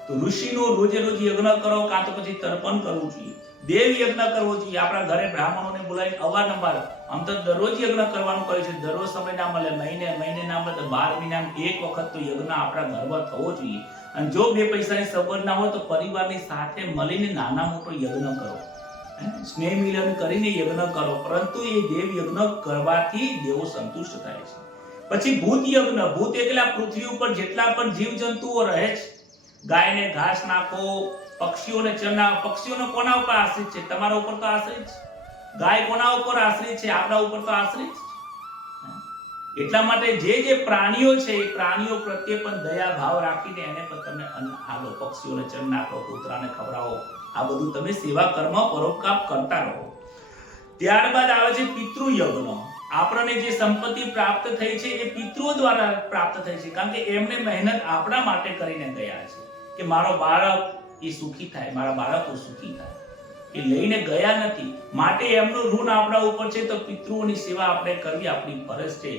તો ઋષિનું રોજે રોજ યજ્ઞ કરો, કાં તો પછી તર્પણ કરવું જોઈએ. દેવ યજ્ઞ કરવો જોઈએ. આપણા ઘરે બ્રાહ્મણોને બોલાવીને અવારનવાર, આમ તો દરરોજ યજ્ઞ કરવાનું કહે છે. દરરોજ સમય ના મળે, મહિને ના મળે તો 12 મહિનામાં એક વખત તો યજ્ઞ આપણા ઘરમાં થવો જોઈએ. અને જો 2 પૈસાની સગવડ ના હોય તો પરિવારની સાથે મળીને નાના મોટો યજ્ઞ કરો, સ્નેહ મિલન કરીને યજ્ઞ કરો. પરંતુ એ દેવ યજ્ઞ કરવાથી દેવો સંતુષ્ટ થાય છે. પછી ભૂત યજ્ઞ. ભૂત એટલે પૃથ્વી ઉપર જેટલા પણ જીવ જંતુઓ રહે છે, ગાયને ઘાસ નાખો, પક્ષીઓને ચરના. પક્ષીઓનો કોના ઉપર આશ્રિત છે? તમારા ઉપર તો આશ્રિત છે. ગાય કોના ઉપર આશ્રિત છે? આપણા ઉપર તો આશ્રિત છે. એટલા માટે જે પ્રાણીઓ છે એ પ્રાણીઓ પ્રત્યે પણ દયા ભાવ રાખીને એને પણ તમે અન્ન આપો, પક્ષીઓને ચણ નાખો, કૂતરાને ખવડાવો. આ બધું તમે સેવા કર્મ પરોપકાર કરતા રહો. ત્યારબાદ આવે છે પિતૃ યજ્ઞ. આપણને જે સંપત્તિ પ્રાપ્ત થઈ છે એ પિતૃઓ દ્વારા પ્રાપ્ત થઈ છે. કારણ કે એમને મહેનત આપણા માટે કરીને ગયા છે કે મારો બાળક એ સુખી થાય, મારા બાળકો સુખી થાય. એ લઈને ગયા નથી, માટે એમનું ઋણ આપણા ઉપર છે. તો પિતૃઓની સેવા આપણે કરવી આપણી ફરજ છે.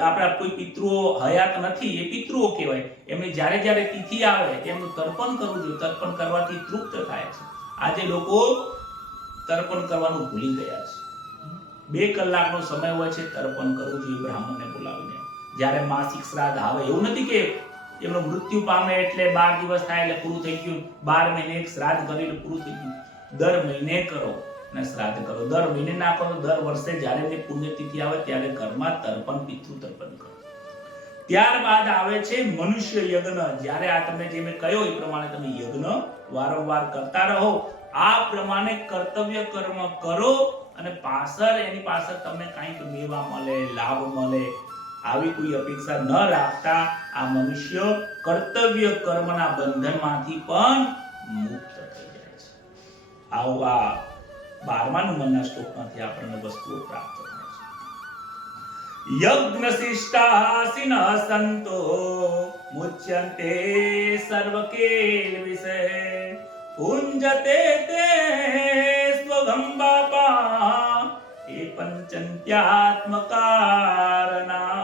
આપણા કોઈ પિતૃઓ હયાત નથી, એ પિતૃઓ કહેવાય. એમની જ્યારે જ્યારે તિથિ આવે એમનું તર્પણ કરવું જોઈએ. તર્પણ કરવાથી તૃપ્ત થાય છે. આજે લોકો તર્પણ કરવાનું ભૂલી ગયા છે. 2 કલાકનો સમય હોય છે, તર્પણ કરવું જોઈએ બ્રાહ્મણને બોલાવીને. જ્યારે માસિક શ્રાદ્ધ આવે, એવું નથી કે એમનું મૃત્યુ પામે એટલે 12 દિવસ થાય એટલે પૂરું થઈ ગયું, 12 મહિને એક શ્રાદ્ધ કરીને પૂરું થઈ ગયું. દર મહિને કરો અને શ્રાદ્ધ કરો. દર મહિને ના કરો, દર વર્ષે જ્યારે એની પુણ્યતિથિ આવે ત્યારે ઘરમાં તર્પણ, પિતૃ તર્પણ કરો. ત્યારબાદ આવે છે મનુષ્ય યજ્ઞ. જ્યારે આ તમને જે મેં કહ્યું એ પ્રમાણે તમે યજ્ઞ વારંવાર કરતા રહો. આ પ્રમાણે કર્તવ્ય કર્મ કરો અને એની પાછળ તમને કંઈક મેવા મળે, લાભ મળે, આવી કોઈ અપેક્ષા ન રાખતા આ મનુષ્ય કર્તવ્ય કર્મના બંધનમાંથી પણ મુક્ત થઈ જાય છે. આવો આ 12મા નંબરના શ્લોકમાંથી આપણને વસ્તુઓ પ્રાપ્ત થાય છે. યજ્ઞ શિષ્ટાસિન સંતો મુચ્યન્તે સર્વકેલ વિષય પુંજતે તે સ્વગમ બાપા એ પંચંત્યાત્મકારના.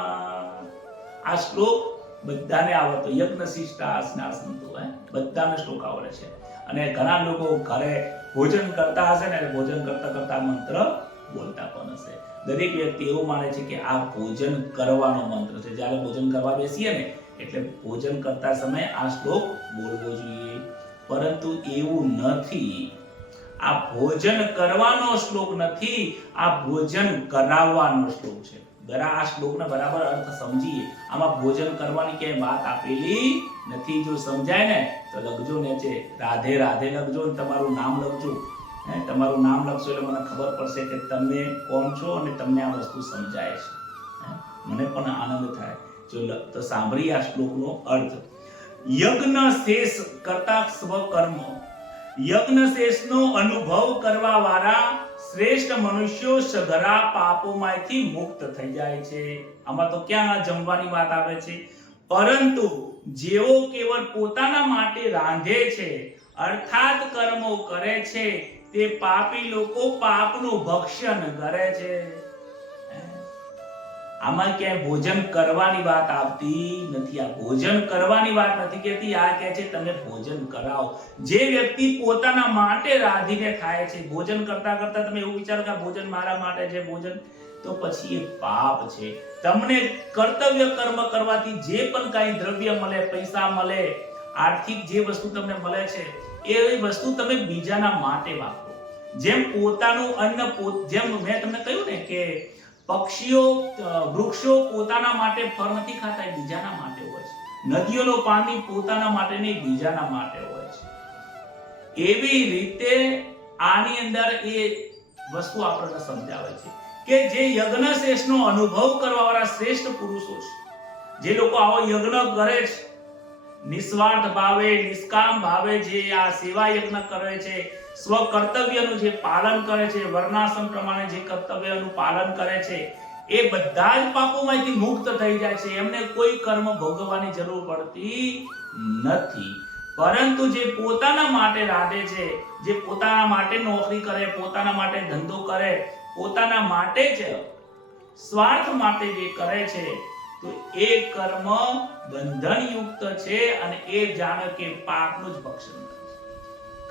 આ શ્લોક બધાને આવડતો. યજ્ઞ શિષ્ટાસના સંતો બધાને શ્લોક આવડે છે. અને ઘણા લોકો ઘરે ભોજન કરતા હશે ને, ભોજન કરતા કરતા મંત્ર બોલતા પણ હશે. દરેક વ્યક્તિ એવું માને છે કે આ ભોજન કરવાનો મંત્ર છે. જ્યારે ભોજન કરવા બેસીએ ને એટલે ભોજન કરતા સમયે આ શ્લોક બોલવો જોઈએ, પરંતુ એવું નથી. આ ભોજન કરવાનો શ્લોક નથી, આ ભોજન કરાવવાનો શ્લોક છે. આ શ્લોકનો બરાબર અર્થ સમજીએ. આમાં ભોજન કરવાની ક્યાંય વાત આપેલી નથી. જો સમજાય ને તો લખજો નીચે રાધે રાધે લખજો અને તમારું નામ લખજો. તમારું નામ લખશો એટલે મને ખબર પડશે કે તમે કોણ છો અને તમને આ વસ્તુ સમજાય છે. મને પણ આનંદ થાય જો તો સાંભળી આ શ્લોકનો અર્થ. યજ્ઞ શેષ કરતા સ્વકર્મ. યજ્ઞ શેષનો અનુભવ કરવા વાળા શ્રેષ્ઠ મનુષ્યો સઘળા પાપોમાંથી મુક્ત થઈ જાય છે. આમાં તો ક્યાં જમવાની વાત આવે છે, પરંતુ જેઓ કેવળ પોતાના માટે રાંધે છે અર્થાત કર્મો કરે છે તે પાપી લોકો પાપનું ભક્ષણ કરે છે. આમાં ક્યાંય ભોજન કરવાની વાત આવતી નથી. આ ભોજન કરવાની વાત નથી કહેતી. આ કહે છે તમે ભોજન કરાવો. જે વ્યક્તિ પોતાના માટે રાંધીને ખાય છે, ભોજન કરતા કરતા તમે એવું વિચારો કે ભોજન મારા માટે છે ભોજન, તો પછી એ પાપ છે. તમને કર્તવ્ય કર્મ કરવાથી જે પણ કાંઈ દ્રવ્ય મળે, પૈસા મળે, આર્થિક જે વસ્તુ તમને મળે છે એ વસ્તુ તમે બીજાના માટે વાપરો. જેમ પોતાનું અન્ન જેમ મેં તમને કહ્યું ને કે પક્ષીઓ, વૃક્ષો પોતાના માટે ફળ નથી ખાતા, એ બીજાના માટે હોય છે. નદીઓનું પાણી પોતાના માટે નહીં, બીજાના માટે હોય છે. એવી રીતે આની અંદર એ વસ્તુ આપણને સમજાવે છે કે જે યજ્ઞ શેષનો અનુભવ કરવા વાળા શ્રેષ્ઠ પુરુષો છે, જે લોકો આવો યજ્ઞ કરે છે, નિસ્વાર્થ ભાવે, નિષ્કામ ભાવે જે આ સેવા યજ્ઞ કરે છે, સ્વ કર્તવ્યનું જે પાલન કરે છે, વર્ણાશ્રમ પ્રમાણે જે કર્તવ્યનું પાલન કરે છે, એ બધા જ પાપોમાંથી મુક્ત થઈ જાય છે. એમને કોઈ કર્મ ભોગવવાની જરૂર પડતી નથી. પરંતુ જે પોતાના માટે રાંધે છે, જે પોતાના માટે નોકરી કરે, પોતાના માટે ધંધો કરે, પોતાના માટે જ સ્વાર્થ માટે જે કરે છે, તો એ કર્મ બંધનયુક્ત છે અને એ જાણે કે પાપનું જ ભક્ષણ કરે છે.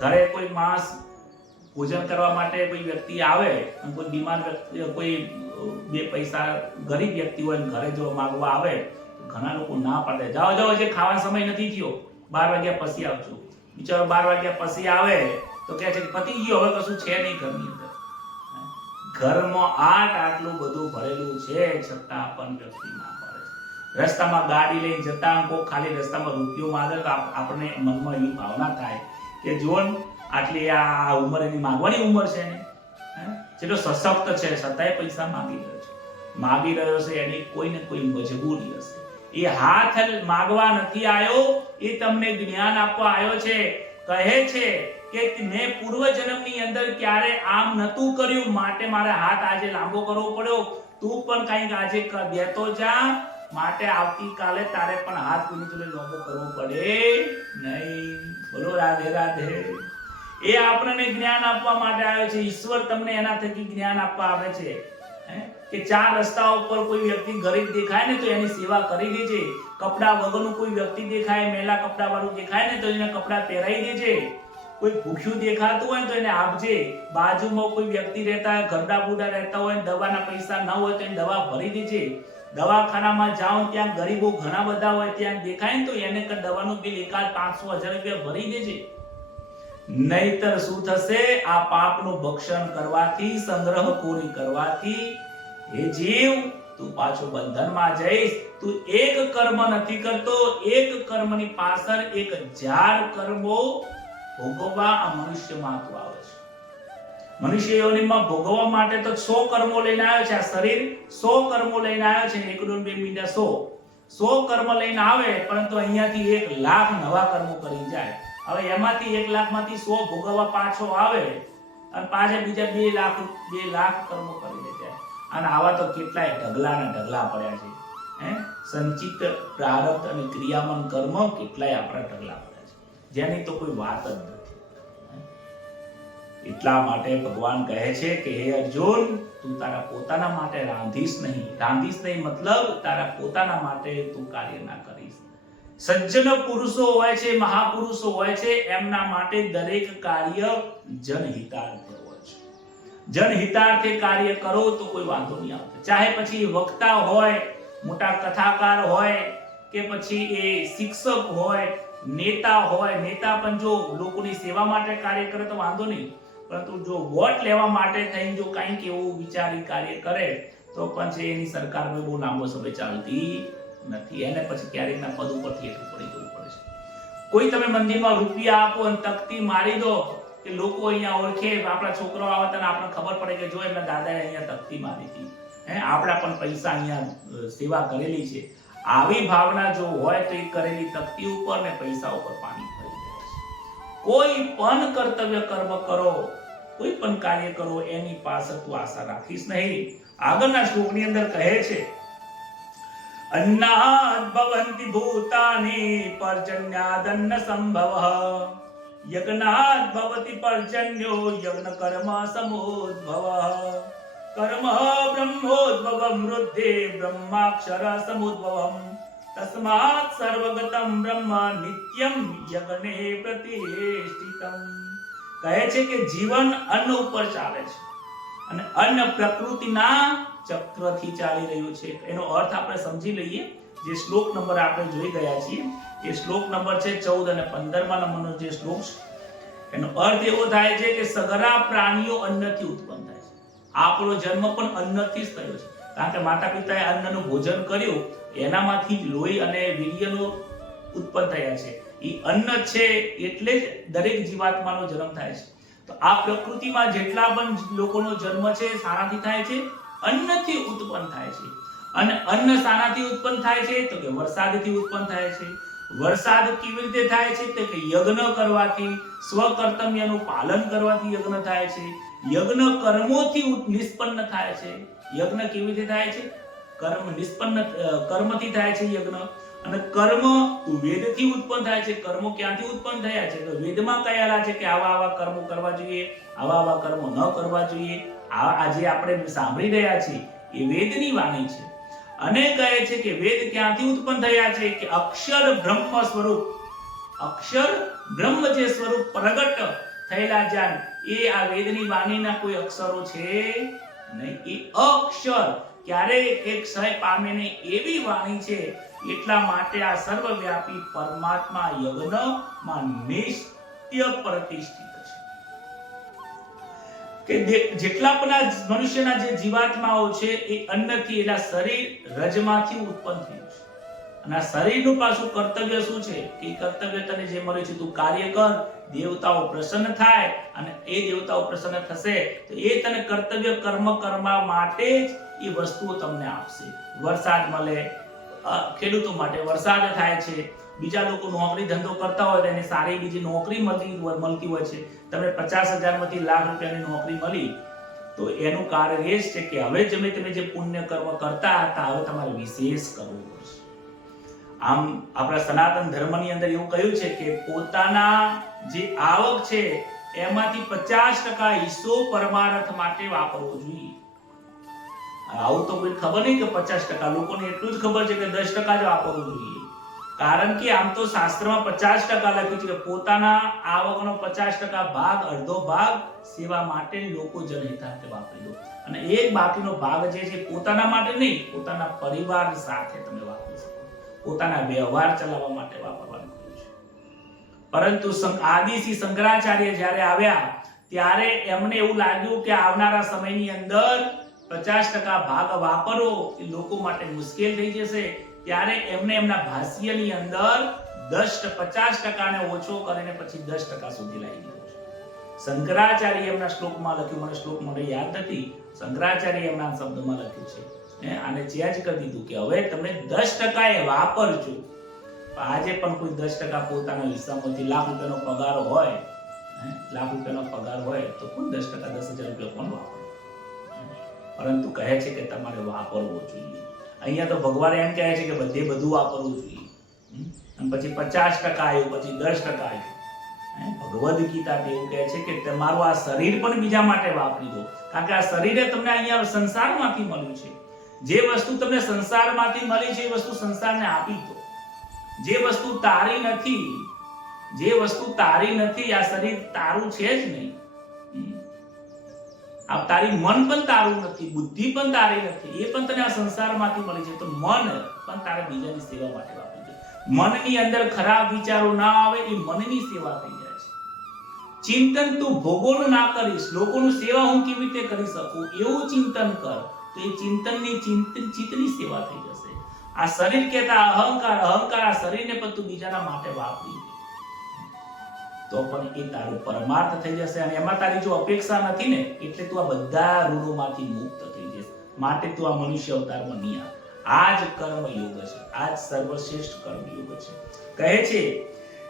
ઘરે કોઈ માણસ ભોજન કરવા માટે કોઈ વ્યક્તિ આવે અને કોઈ બીમાર વ્યક્તિ, કોઈ 2 પૈસા ગરીબ વ્યક્તિ હોય ઘરે જો માંગવા આવે તો ઘણા લોકો ના પાડે, જાઓ જાઓ જે ખાવાનો સમય નથી થયો, 12 વાગ્યા પછી આવજો. બિચારો 12 વાગ્યા પછી આવે તો કહે છે કે પતી ગયો, હવે કશું છે નહીં ઘરની અંદર. ઘરમાં આટલું બધું ભરેલું છે છતાં પણ વ્યક્તિ ના પાડે છે. રસ્તામાં ગાડી લઈને જતા કોઈ ખાલી રસ્તામાં રૂપિયો માંગે તો આપણને મનમાં એવી ભાવના થાય કે જોન આટલી આ ઉંમર એની માંગવાની ઉંમર છે ને, જેટલો સશક્ત છે છતાંય પૈસા માંગી રહ્યો છે એની કોઈ ને કોઈ મજબૂરી હશે. એ હાથ માંગવા નથી આવ્યો, એ તમને જ્ઞાન આપવા આવ્યો છે. કહે છે કે મેં પૂર્વ જન્મની અંદર ક્યારે આમ નતું કર્યું, માટે મારે હાથ આજે લાંબો કરવો પડ્યો. તું પણ કંઈક આજે દેતો જા, માટે આવતીકાલે તારે પણ હાથ કોઈની જોડે લાંબો કરવો પડે નહીં. બોલો રાધે રાધે. એ આપણને જ્ઞાન આપવા માટે આવ્યો છે. ઈશ્વર તમને એના થકી જ્ઞાન આપવા આવે છે કે 4 રસ્તા ઉપર કોઈ વ્યક્તિ ગરીબ દેખાય ને તો એની સેવા કરી દેજે. કપડા વગરનું કોઈ વ્યક્તિ દેખાય, મેલા કપડા વાળું દેખાય ને તો એને કપડા પહેરાઈ દેજે. કોઈ ભૂખ્યું દેખાતું હોય તો એને આપજે. બાજુમાં કોઈ વ્યક્તિ રહેતા હોય, ઘરડા બુડા રહેતા હોય, દવાના પૈસા ન હોય તો એને દવા ભરી દેજે. દવાખાનામાં જાઓ ત્યાં ગરીબો ઘણા બધા હોય, ત્યાં દેખાય ને તો એને દવાનું બિલ 1,500-1000 રૂપિયા ભરી દેજે. નહીતર શું થશે? આ પાપનું ભક્ષણ કરવાથી, સંગ્રહખોરી કરવાથી હે જીવ તું પાછો બંધનમાં જઈશ. તું એક કર્મ નથી કરતો, એક કર્મની પાછળ 1000 કર્મો ભોગવવા આ મનુષ્યમાં તું આવે છે. મનુષ્ય યોનિમાં ભોગવવા માટે તો 100 કર્મો લઈને આવ્યો છે. આ શરીર 100 કર્મો લઈને આવ્યો છે. 1 2 મિનિટ 100 કર્મ લઈને આવે, પરંતુ અહીંયાથી 1 લાખ નવા કર્મો કરી જાય. હવે એમાંથી 1 લાખમાંથી 100 ભોગવવા પાછો આવે અને પાછા બીજા 2 લાખ કર્મો કરી લે જાય. અને આવા તો કેટલાય ઢગલાના ઢગલા પડ્યા છે. સંચિત પ્રારબ્ધ અને ક્રિયામન કર્મ કેટલાય આપણા ઢગલા પડ્યા છે, જેની તો કોઈ વાત જ નથી. એટલા માટે ભગવાન કહે છે કે હે અર્જુન, તું તારા પોતાના માટે રાંધીશ નહીં મતલબ તારા પોતાના માટે તું કાર્ય ના કરીશ. સજ્જન પુરુષો હોય છે, મહાપુરુષો હોય છે, એમના માટે દરેક કાર્ય જનહિતાર્થે હોય છે. જનહિતાર્થે કાર્ય કરો તો કોઈ વાંધો નહીં આવતો. ચાહે પછી વક્તા હોય, મોટા કથાકાર હોય, કે પછી એ શિક્ષક હોય, નેતા હોય. નેતા પણ જો લોકોની સેવા માટે કાર્ય કરે તો વાંધો નહીં, પરંતુ જો વોટ લેવા માટે થઈને જો કંઈક એવું વિચારી કાર્ય કરે તો પણ છે એની સરકારમાં બહુ લાંબો સમય ચાલતી નથી. એને પછી ક્યારેકના પદ ઉપરથી એટલું પડી જવું પડે છે. કોઈ તમે મંદિરમાં રૂપિયા આપો અને તકતી મારી દો કે લોકો અહીંયા ઓળખે, આપણા છોકરાઓ આવે તો આપણને ખબર પડે કે જો એમના દાદાએ અહીંયા તકતી મારી હતી, આપણા પણ પૈસા અહીંયા સેવા કરેલી છે. આવી ભાવના જો હોય તો એ કરેલી તકતી ઉપર ને પૈસા ઉપર પાણી ફરી જાય છે. કોઈ પણ કર્તવ્ય કર્મ કરો, કોઈ પણ કાર્ય કરો, એની પાછળ તું આશા રાખીશ નહીં. આગળના શ્લોકની અંદર કહે છે અન્નાદ ભવન્તિ ભૂતાની પર્જન્યાદન્ન સંભવઃ યજ્ઞાદ ભવતિ પર્જન્યો યજ્ઞ કર્મ સમોદ્ભવઃ કર્મ બ્રહ્મોદ્ભવમ વૃદ્ધે બ્રહ્માક્ષર સમુદ્ભવમ તસ્માत् સર્વગતમ બ્રહ્મ નિત્યમ યજ્ઞે પ્રતિષ્ઠિતમ. કહે છે કે જીવન અન્ન ઉપર ચાલે છે અને અન્ન પ્રકૃતિના ચક્રથી ચાલી રહ્યું છે. એનો અર્થ આપણે સમજી લઈએ. જે શ્લોક નંબર આપણે જોઈ ગયા છીએ એ શ્લોક નંબર છે 14 અને 15મા નંબરનો જે શ્લોક છે, એનો અર્થ એવો થાય છે કે સગળા પ્રાણીઓ અન્નથી ઉત્પન્ન થાય છે. આપણો જન્મ પણ અન્નથી જ થયો છે, કારણ કે માતા પિતાએ અન્નનું ભોજન કર્યું, એનામાંથી જ લોહી અને વીર્યનો ઉત્પન્ન થયા છે. એ અન્ન છે એટલે જ દરેક જીવાત્માનો જન્મ થાય છે. તો આ પ્રકૃતિમાં જેટલા પણ લોકોનો જન્મ છે શાનાથી થાય છે? અન્નથી ઉત્પન્ન થાય છે. અને અન્ન શાનાથી ઉત્પન્ન થાય છે? તો કે વરસાદથી ઉત્પન્ન થાય છે. વરસાદ કેવી રીતે થાય છે? તો કે યજ્ઞ કરવાથી, સ્વકર્તવ્યનું પાલન કરવાથી યજ્ઞ થાય છે. યજ્ઞ કર્મોથી નિષ્પન્ન થાય છે. યજ્ઞ કેવી રીતે થાય છે? કર્મથી થાય છે યજ્ઞ. અને કર્મ વેદથી ઉત્પન્ન થાય છે. કર્મો ક્યાંથી ઉત્પન્ન થયા છે? તો વેદમાં કહેલા છે કે આવા કર્મો કરવા જોઈએ, આવા કર્મો ન કરવા જોઈએ. આજે આપણે સાંભળી રહ્યા છીએ એ વેદની વાણી છે. અને કહે છે કે વેદ ક્યાંથી ઉત્પન્ન થયા છે? કે અક્ષર બ્રહ્મ સ્વરૂપ, અક્ષર બ્રહ્મ જે સ્વરૂપ પ્રગટ થયેલા જાન એ આ વેદની વાણીના કોઈ અક્ષરો છે નહીં. એ અક્ષર ક્યારેય એક ક્ષય પામે નહીં એવી વાણી છે. એટલા માટે આ સર્વવ્યાપી પરમાત્મા યજ્ઞમાં નિત્ય પ્રતિષ્ઠિત છે. કે જેટલા પણ મનુષ્યના જે જીવાત્માઓ છે એ અન્નથી, એટલે શરીર રજમાંથી ઉત્પન્ન થયું છે. અને આ શરીરનું પાછું કર્તવ્ય શું છે? કે કર્તવ્ય તને જે મળે છે તું કાર્ય કર, દેવતાઓ પ્રસન્ન થાય. અને એ દેવતાઓ પ્રસન્ન થશે તો એ તને કર્તવ્ય કર્મ કરવા માટે જ એ વસ્તુઓ તમને આપશે. વરસાદ મળે, ખેડૂતો માટે વરસાદ થાય છે. બીજા લોકો નોકરી ધંધો કરતા હોય તો એને સારી બીજી નોકરી મળતી હોય છે. તમને 50,000 માંથી લાખ રૂપિયાની નોકરી મળી તો એનું કારણ એ છે કે હવે તમે જે પુણ્ય કર્મ કરતા હતા હવે તમારે વિશેષ કરવું પડશે. આમ આપણા સનાતન ધર્મની અંદર એવું કહ્યું છે કે પોતાના જે આવક છે એમાંથી 50% હિસ્સો પરમાર્થ માટે વાપરવો જોઈએ. આવું તો કોઈ ખબર નહીં કે 50%, લોકોને એટલું જ ખબર છે કે 10% જ વાપરવું જોઈએ. કારણ કે આમ તો શાસ્ત્રમાં 50% લખ્યું છે કે પોતાના આવકનો 50% ભાગ, અડધો ભાગ સેવા માટે લોકો જનહિતાર્થે વાપરી દો, અને એક બાકીનો ભાગ જે છે પોતાના માટે નહીં, પોતાના પરિવાર સાથે તમે વાપરી શકો, પોતાના વ્યવહાર ચલાવવા માટે વાપરવાનું કહ્યું છે. પરંતુ આદિશ્રી શંકરાચાર્ય જ્યારે આવ્યા ત્યારે એમને એવું લાગ્યું કે આવનારા સમયની અંદર 50% ભાગ વાપરવો એ લોકો માટે મુશ્કેલ થઈ જશે. ત્યારે એમને એમના ભાષ્યની અંદર 50% ને ઓછો કરીને પછી 10% સુધી લાવી દીધો છે. શંકરાચાર્ય એમના શ્લોકમાં લખ્યું, મને શ્લોક મને યાદ નથી, શંકરાચાર્ય એમના શબ્દમાં લખ્યું છે, આને ચેન્જ કરી દીધું કે હવે તમે 10% એ વાપરજો. આજે પણ કોઈ 10% પોતાના હિસ્સામાંથી લાખ રૂપિયાનો પગાર હોય, તો કોણ 10%, 10,000 રૂપિયા કોણ વાપરે? પરંતુ કહે છે કે તમારે વાપરવો જોઈએ. અહીંયા તો ભગવાન એમ કહે છે કે બધે બધું વાપરવું જોઈએ, અને પછી 50% આવ્યું, પછી 10% આવ્યું. ભગવદ ગીતા એવું કહે છે કે તમારું આ શરીર પણ બીજા માટે વાપરી દો, કારણ કે આ શરીરે તમને અહીંયા સંસારમાંથી મળ્યું છે. જે વસ્તુ તમને સંસારમાંથી મળી છે એ વસ્તુ સંસારને આપી દો. જે વસ્તુ તારી નથી, આ શરીર તારું છે જ નહીં. આ તારી મન પણ તારું નથી, બુદ્ધિ પણ તારી નથી, એ પણ તને આ સંસારમાંથી મળી છે. તો મન પણ તારે બીજાની સેવા માટે વાપરવું છે. મનની અંદર ખરાબ વિચારો ના આવે, એ મનની સેવા થઈ જાય છે. ચિંતન તું ભોગોનું ના કરીશ, લોકોનું સેવા હું કેવી રીતે કરી શકું એવું ચિંતન કર, તો એ ચિંતનની ચિત્તની સેવા થઈ જશે. આ શરીર કહેતા અહંકાર આ શરીરને પણ તું બીજાના માટે વાપરી તો પણ એ તારું પરમાર્થ થઈ જશે, અને એમાં તારી જો અપેક્ષા નથી ને એટલે તું આ બધા ઋણોમાંથી મુક્ત થઈ જશે. માટે તું આ મનુષ્ય અવતારમાં નહીં આવે. આ જ કર્મ યોગ છે, આ જ સર્વશ્રેષ્ઠ કર્મ યોગ છે. કહે છે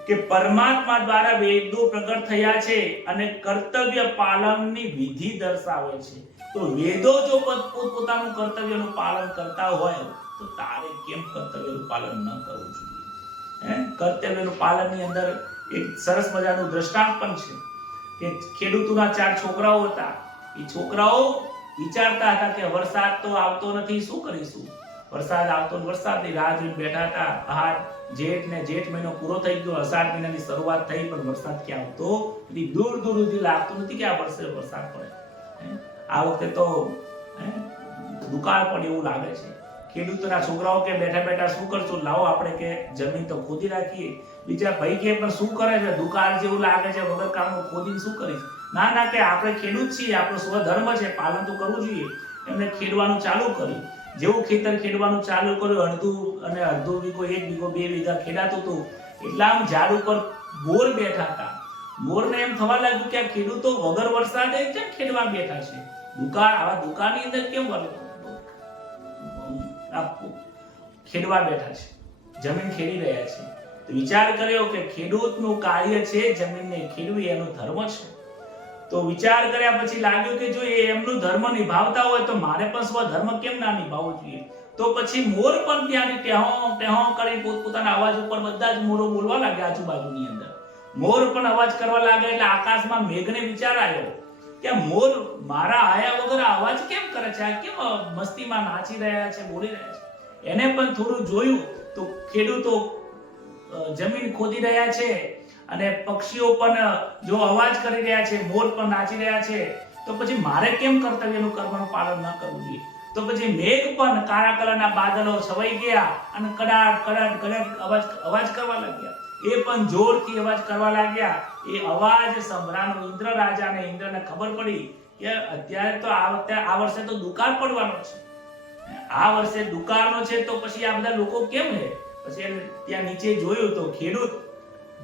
કે પરમાત્મા દ્વારા વેદો પ્રગટ થયા છે અને કર્તવ્ય પાલનની વિધિ દર્શાવે છે. તો વેદો જો પોતાનું કર્તવ્યનું પાલન કરતા હોય તો તારે કેમ કર્તવ્યનું પાલન ન કરવું જોઈએ? કર્તવ્યનું પાલનની અંદર એક સરસ મજાનું દ્રષ્ટાંત પણ છે કે ખેડૂતોના 4 છોકરાઓ હતા. એ છોકરાઓ વિચારતા હતા કે વરસાદ તો આવતો નથી, શું કરીશું? વરસાદ આવતો, વરસાદની રાહ જોઈને બેઠા હતા. જેઠ મહિનો પૂરો થઈ ગયો, અષાઢ મહિનાની શરૂઆત થઈ, પણ વરસાદ ક્યાં આવતો નથી. દૂર સુધી લાગતું નથી કે આ વર્ષે વરસાદ પડે. આ વખતે તો દુકાળ પડે એવું લાગે છે. ખેડૂતોના છોકરાઓ કે બેઠા શું કરશું, લાવો આપણે કે જમીન તો ખોદી રાખીએ. બીજા ભાઈ કે પણ શું કરે છે, દુકાળ જેવું લાગે છે, વગર કામનું ખોદીને શું કરીશ? ના કે આપણે ખેડૂત છીએ, આપણો સ્વધર્મ છે, પાલન તો કરવું જોઈએ. એમને ખેડવાનું ચાલુ કર્યું. જેવું ખેતર ખેડવાનું ચાલુ કર્યું, અડધો વીઘો, 1 વીઘો, 2 વીઘા ખેડાતું હતું, એટલા આમ ઝાડ ઉપર મોર બેઠા હતા. મોરને એમ થવા લાગ્યું કે આ ખેડૂતો વગર વરસાદે કેમ ખેડવા બેઠા છે? દુકાળની અંદર કેમ ખેડવા બેઠા છે, જમીન ખેડી રહ્યા છે. તો વિચાર કર્યો કે ખેડૂતનું કાર્ય છે જમીનને ખેડવી, એનો ધર્મ છે. તો વિચાર કર્યા પછી લાગ્યું કે જો એ એમનું ધર્મ નિભાવતા હોય તો મારે પણ સ્વધર્મ કેમ ના નિભાવવો જોઈએ? તો પછી મોર પણ ત્યાંની ટેહો કરી પોતાના અવાજ ઉપર બધા જ મોરો બોલવા લાગ્યા આજુબાજુની અંદર. મોર પણ અવાજ કરવા લાગ્યા એટલે આકાશમાં મેઘને વિચાર આવ્યો કે મોર મારા આયા વગર અવાજ કેમ કરે છે, આ કેમ મસ્તીમાં નાચી રહ્યા છે, બોલી રહ્યા છે? એને પણ થોડું જોયું તો ખેડૂતો જમીન ખોદી રહ્યા છે અને પક્ષીઓ પણ જો અવાજ કરી રહ્યા છે, મોર પણ નાચી રહ્યા છે, તો પછી મારે કેમ કર્તવ્યનું કર્મનું પાલન ન કરવું જોઈએ? તો પછી મેઘ પણ કાળા કલરના બાદલો છવાઈ ગયા અને કડાટ અવાજ કરવા લાગ્યા. એ પણ જોરથી અવાજ કરવા લાગ્યા. એ અવાજ સંભળાનો ઇન્દ્ર રાજાને, ઇન્દ્રને ખબર પડી કે અત્યારે તો આ વર્ષે તો દુકાળ પડવાનો છે, આ વર્ષે દુકાળનો છે, તો પછી આ બધા લોકો કેમ રહે? પછી ત્યાં નીચે જોયું તો ખેડૂત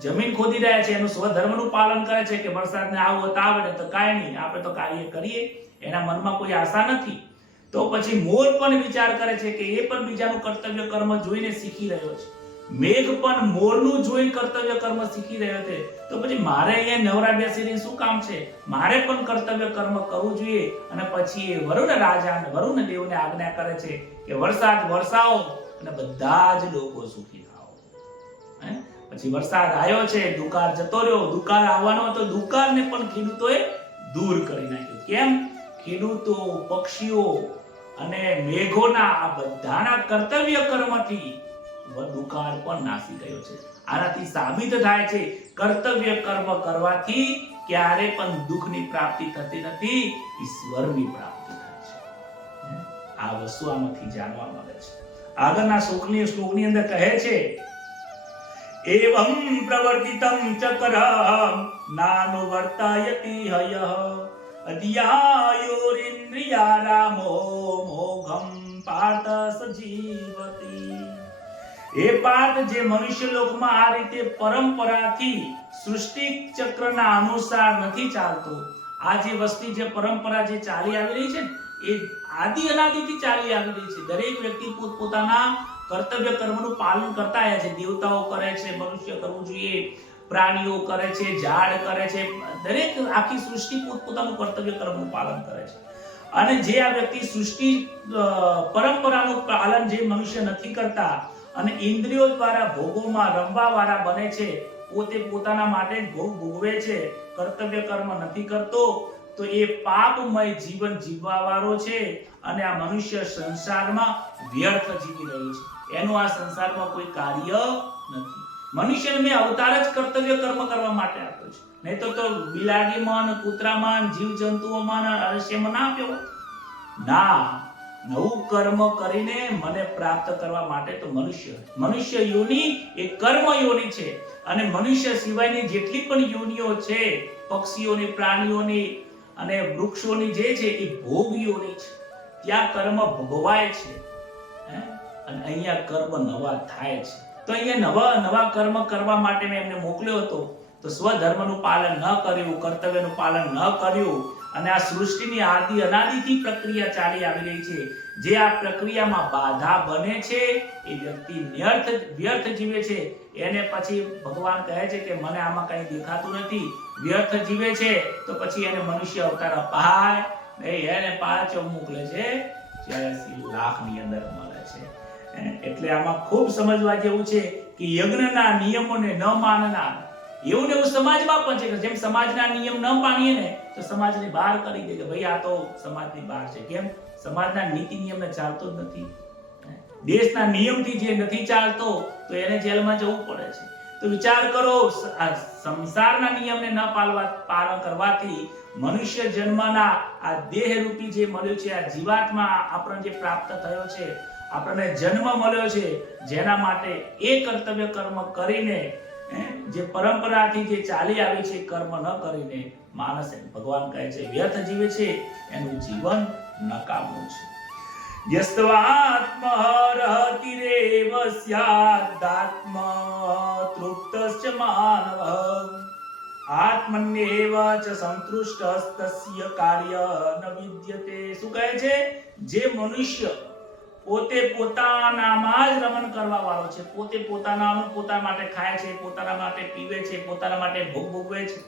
જમીન ખોદી રહ્યા છે, એનું સ્વધર્મનું પાલન કરે છે કે વરસાદને આવે તો કાંઈ નહીં, આપણે તો કાર્ય કરીએ, એના મનમાં કોઈ આશા નથી. તો પછી મોર પણ વિચાર કરે છે કે એ પણ બીજાનું કર્તવ્ય કર્મ જોઈને શીખી રહ્યો છે. મેઘ પણ મોરનું જોઈને કર્તવ્ય કર્મ શીખી રહ્યો છે. તો પછી મારે અહીંયા નવરા બેસીને શું કામ છે? મારે પણ કર્તવ્ય કર્મ કરવું જોઈએ. અને પછી એ વરુણ રાજા અને વરુણ દેવને આજ્ઞા કરે છે કે વરસાદ વરસાવો અને બધા જ લોકો સુખી થાઓ. પછી વરસાદ આવ્યો છે, દુકાળ જતો રહ્યો, દુકાળ આવવાનો હતો, દુકાળને પણ ખેડૂતોએ દૂર કરી નાખ્યો. કેમ? ખેડૂતો, પક્ષીઓ અને મેઘોના આ બધાના કર્તવ્ય કર્મથી દુકાળ પણ નાસી ગયો છે. આનાથી સાબિત થાય છે કર્તવ્ય કર્મ કરવાથી ક્યારે પણ દુઃખની પ્રાપ્તિ થતી નથી, ઈશ્વરની પ્રાપ્તિ થાય છે. આ વસ્તુ આમાંથી જાણવા મળે છે. આગળના શ્લોકની અંદર કહે છે, એવં પ્રવર્તિતં ચક્રમ નાનુવર્તયતિ હયઃ અધ્યાયોરિન્દ્રિયારામો મોઘમ પાર્થ સજીવતિ. એ પાર્થ, જે મનુષ્ય લોકમાં આ રીતે પરંપરાથી સૃષ્ટિ ચક્રના અનુસાર નથી ચાલતો, આ જે વસ્તી જે પરંપરા જે ચાલી આવી રહી છે એ આદિ અનાદિથી ચાલી આવી રહી છે. દરેક વ્યક્તિ પોતપોતાના કર્તવ્ય કર્મનું પાલન કરતા આવ્યા છે. દેવતાઓ કરે છે, મનુષ્ય કરવું જોઈએ, પ્રાણીઓ કરે છે, ઝાડ કરે છે, દરેક આખી સૃષ્ટિ પોતપોતાનું કર્તવ્ય કર્મનું પાલન કરે છે. અને જે આ વ્યક્તિ સૃષ્ટિ પરંપરાનું પાલન જે મનુષ્ય નથી કરતા અને ઇન્દ્રિયો દ્વારા ભોગોમાં રમવા વાળા બને છે, પોતે પોતાના માટે ભોગ ભોગવે છે, કર્તવ્ય કર્મ નથી કરતો, તો એ પાપમય જીવન જીવવા વાળો છે અને આ મનુષ્ય સંસારમાં વ્યર્થ જીવી રહ્યો છે. એનું આ સંસારમાં કોઈ કાર્ય નથી. મનુષ્યને મેં અવતાર જ કર્તવ્ય કર્મ કરવા માટે આપ્યો છે, નહીં તો બિલાડીમાં, કૂતરામાં, જીવ જંતુઓમાં, અરસ્યમાં ના આપ્યો ના. નવું કર્મ કરીને મને પ્રાપ્ત કરવા માટે તો મનુષ્ય યોની એ કર્મ યોની છે. અને મનુષ્ય સિવાયની જેટલી પણ યોનિઓ છે, પક્ષીઓની, પ્રાણીઓની અને વૃક્ષોની જે છે એ ભોગ યોની છે. ત્યાં કર્મ ભોગવાય છે અને અહીંયા કર્મ નવા થાય છે. તો અહીંયા નવા કર્મ કરવા માટે મેં એમને મોકલ્યો હતો, તો સ્વધર્મનું પાલન ન કર્યું, કર્તવ્યનું પાલન ન કર્યું અને આ સૃષ્ટિની આદિ અનાદિથી પ્રક્રિયા ચાલી આવી રહી છે. જે આ પ્રક્રિયામાં બાધા બને છે એ વ્યક્તિ વ્યર્થ જીવે છે. એને પછી ભગવાન કહે છે કે મને આમાં કંઈ દેખાતું નથી, વ્યર્થ જીવે છે, તો પછી એને મનુષ્ય અવતાર અપાય નહીં, એને પાછો મોકલે છે 84 લાખની અંદર મળે છે. એટલે આમાં ખૂબ સમજવા જેવું છે કે યજ્ઞના નિયમોને ન માનનાર એવું ને એવું સમાજમાં પણ છે કે જેમ સમાજના નિયમ ન પાણીએ ને તો સમાજની બહાર કરી દે કે ભાઈ આ તો સમાજની બહાર છે. કેમ? સમાજના નીતિ નિયમને ચાલતો જ નથી. દેશના નિયમથી જે નથી ચાલતો તો એને જેલમાં જવું પડે છે. તો વિચાર કરો, આ સંસારના નિયમને ન પાલન કરવાથી મનુષ્ય જન્મના આ દેહરૂપી જે મળ્યો છે, આ જીવાત્મા આપણને જે પ્રાપ્ત થયો છે, આપણને જન્મ મળ્યો છે, જેના માટે એ કર્તવ્ય કર્મ કરીને જે પરંપરાથી જે ચાલી આવી છે કર્મ ન કરીને માણસ, ભગવાન કહે છે, વ્યર્થ જીવે છે, એનું જીવન નકામું છે. યસ્ત્વાત્મહરહતિરેવ સ્યાદાત્મ તૃપ્તશ્ચ માનવ આત્મન્યેવ ચ સંતુષ્ટસ્તસ્ય કાર્ય ન વિદ્યતે. શું કહે છે? જે મનુષ્ય પોતે પોતાનામાં જ રમણ કરવા વાળો છે, પોતે પોતાના માટે ખાય છે, પોતાના માટે પીવે છે, પોતાના માટે ભોગ ભોગવે છે,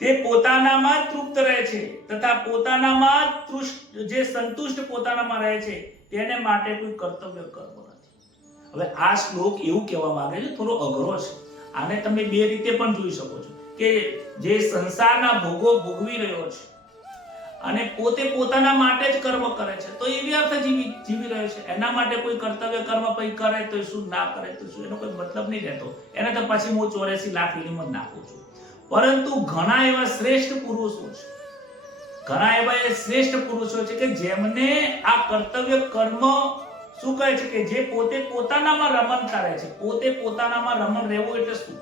તે પોતાનામાં જ તૃપ્ત રહે છે તથા પોતાનામાં જે સંતુષ્ટ પોતાનામાં રહે છે, તેને માટે કોઈ કર્તવ્ય કર્મ નથી. હવે આ શ્લોક એવું કહેવા માંગે છે, થોડો અઘરો છે. આને તમે બે રીતે પણ જોઈ શકો છો કે જે સંસારના ભોગો ભોગવી રહ્યો છે અને પોતે પોતાના માટે જ કર્મ કરે છે, તો એ વ્યર્થ જીવી રહ્યો છે. એના માટે કોઈ કર્તવ્ય કર્મ પછી કરે તો શું, ના કરે તો શું, એનો કોઈ મતલબ નહીં રહેતો. એને તો પછી હું 84 લાખ વિનિમય નાખું છું. પરંતુ ઘણા એવા શ્રેષ્ઠ પુરુષો છે કે જેમને આ કર્તવ્ય કર્મ શું કહે છે કે જે પોતે પોતાનામાં રમણ કરે છે. પોતે પોતાનામાં રમણ રહેવું એટલે શું?